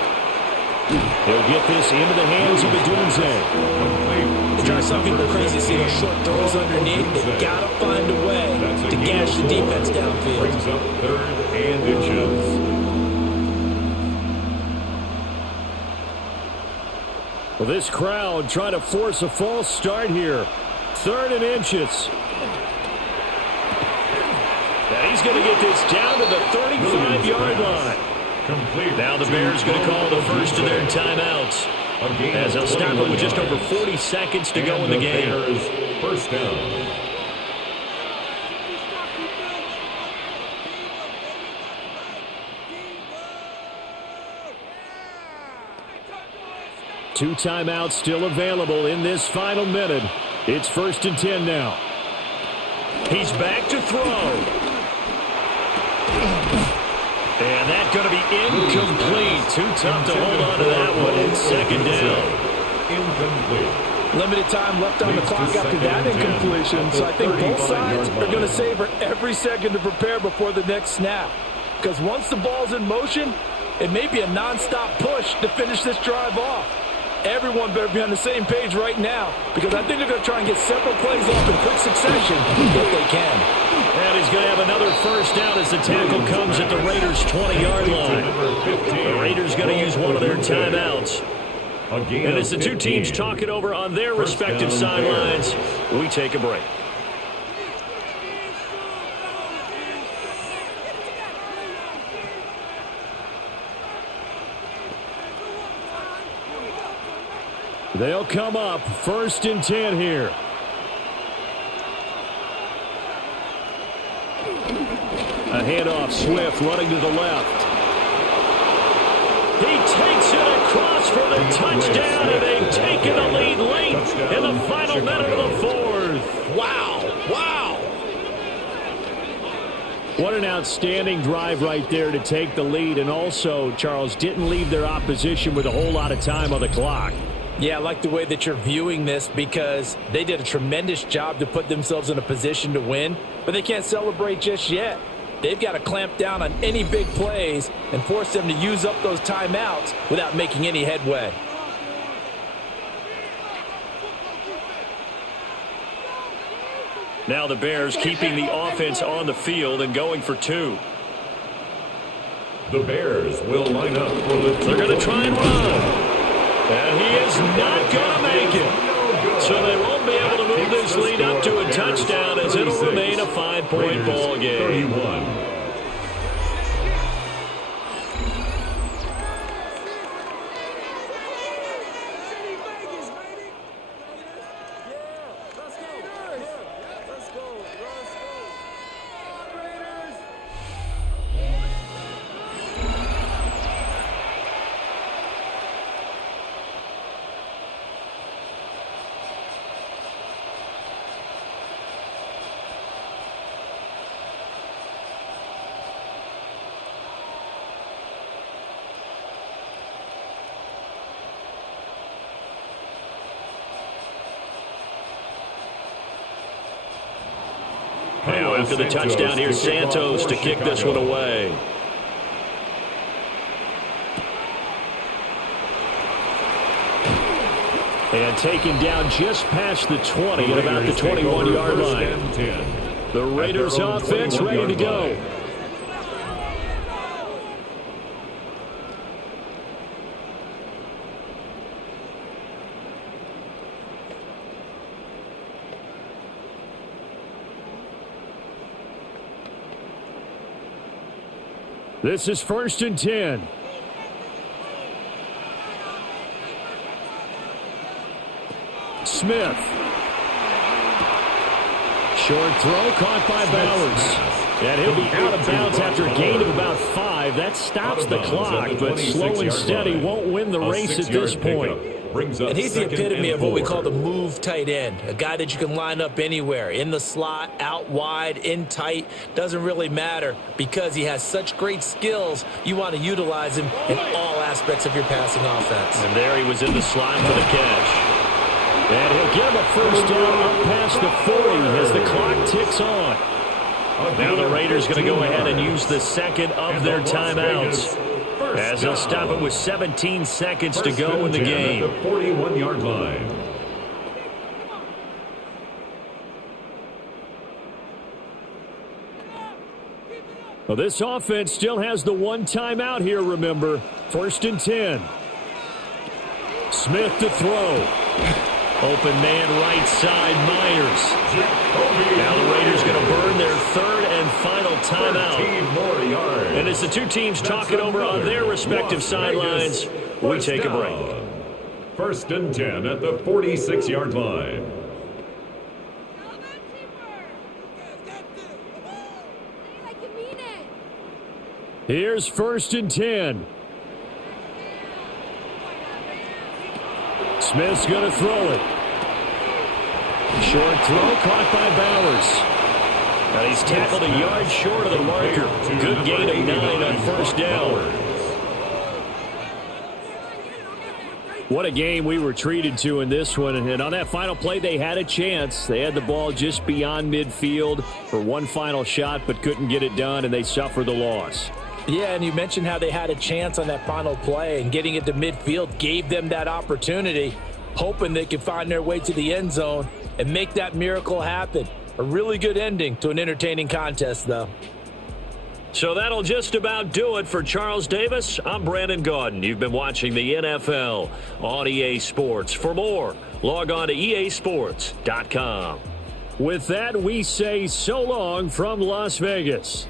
He'll get this into the hands of Adunze. It's drives some people crazy to see those short throws underneath. They've got to find a way to gash the defense downfield. Brings up 3rd and inches. Well, this crowd trying to force a false start here. 3rd and inches. And he's going to get this down to the 35-yard line. Complete. Now the Bears going to call the first of their timeouts as they'll stop it with just over 40 seconds to go in the game. Bears 1st down. 2 timeouts still available in this final minute. It's 1st and 10 now. He's back to throw. And that's going to be incomplete. Too tough to hold on to that one. It's 2nd down. Incomplete. Limited time left on the clock after that incompletion, so I think both sides are going to savor every second to prepare before the next snap. Because once the ball's in motion, it may be a nonstop push to finish this drive off. Everyone better be on the same page right now, because I think they're going to try and get several plays off in quick succession if they can. And he's going to have another 1st down as the tackle comes at the Raiders' 20-yard line. The Raiders going to use one of their timeouts. And as the two teams talk it over on their respective sidelines, we take a break. They'll come up 1st and 10 here. A handoff, Swift running to the left. He takes it across for the touchdown, and they've taken the lead late in the final minute of the 4th. Wow, wow. What an outstanding drive right there to take the lead, and also, Charles, didn't leave their opposition with a whole lot of time on the clock. Yeah, I like the way that you're viewing this because they did a tremendous job to put themselves in a position to win, but they can't celebrate just yet. They've got to clamp down on any big plays and force them to use up those timeouts without making any headway. Now the Bears keeping the offense on the field and going for 2. The Bears will line up for the... They're going to try and run. And he is not going to make it. So they won't be able to move this lead up to a touchdown as it'll remain a 5-point ball game. 31. Now after the touchdown, here's Santos to kick this one away. And taken down just past the 20 at about the 21-yard line. The Raiders offense ready to go. This is 1st and 10. Smith. Short throw caught by Bowers. And he'll be out of bounds after a gain of about 5. That stops the clock, but slow and steady won't win the race at this point. And he's the epitome of what we call the move tight end, a guy that you can line up anywhere, in the slot, out wide, in tight, doesn't really matter because he has such great skills. You want to utilize him in all aspects of your passing offense. And there he was in the slot for the catch. And he'll get him a 1st down up past the 40 as the clock ticks on. Now the Raiders going to go ahead and use the 2nd of their timeouts, as they'll stop it with 17 seconds to go in the game. At the 41-yard line. Well, this offense still has the 1 timeout here, remember. 1st and 10. Smith to throw. Open man right side, Myers. Now the Raiders going to burn their 3rd and final timeout. And as the two teams talk it over on their respective sidelines, we take a break. 1st and 10 at the 46-yard line. Here's 1st and 10. Smith's going to throw it. Short throw caught by Bowers. And he's tackled a yard short of the marker. Good gain of 9 on first down. What a game we were treated to in this one. And on that final play, they had a chance. They had the ball just beyond midfield for one final shot, but couldn't get it done, and they suffered the loss. Yeah, and you mentioned how they had a chance on that final play, and getting it to midfield gave them that opportunity, hoping they could find their way to the end zone and make that miracle happen. A really good ending to an entertaining contest, though. So that'll just about do it for Charles Davis. I'm Brandon Gaudin. You've been watching the NFL on EA Sports. For more, log on to easports.com. With that, we say so long from Las Vegas.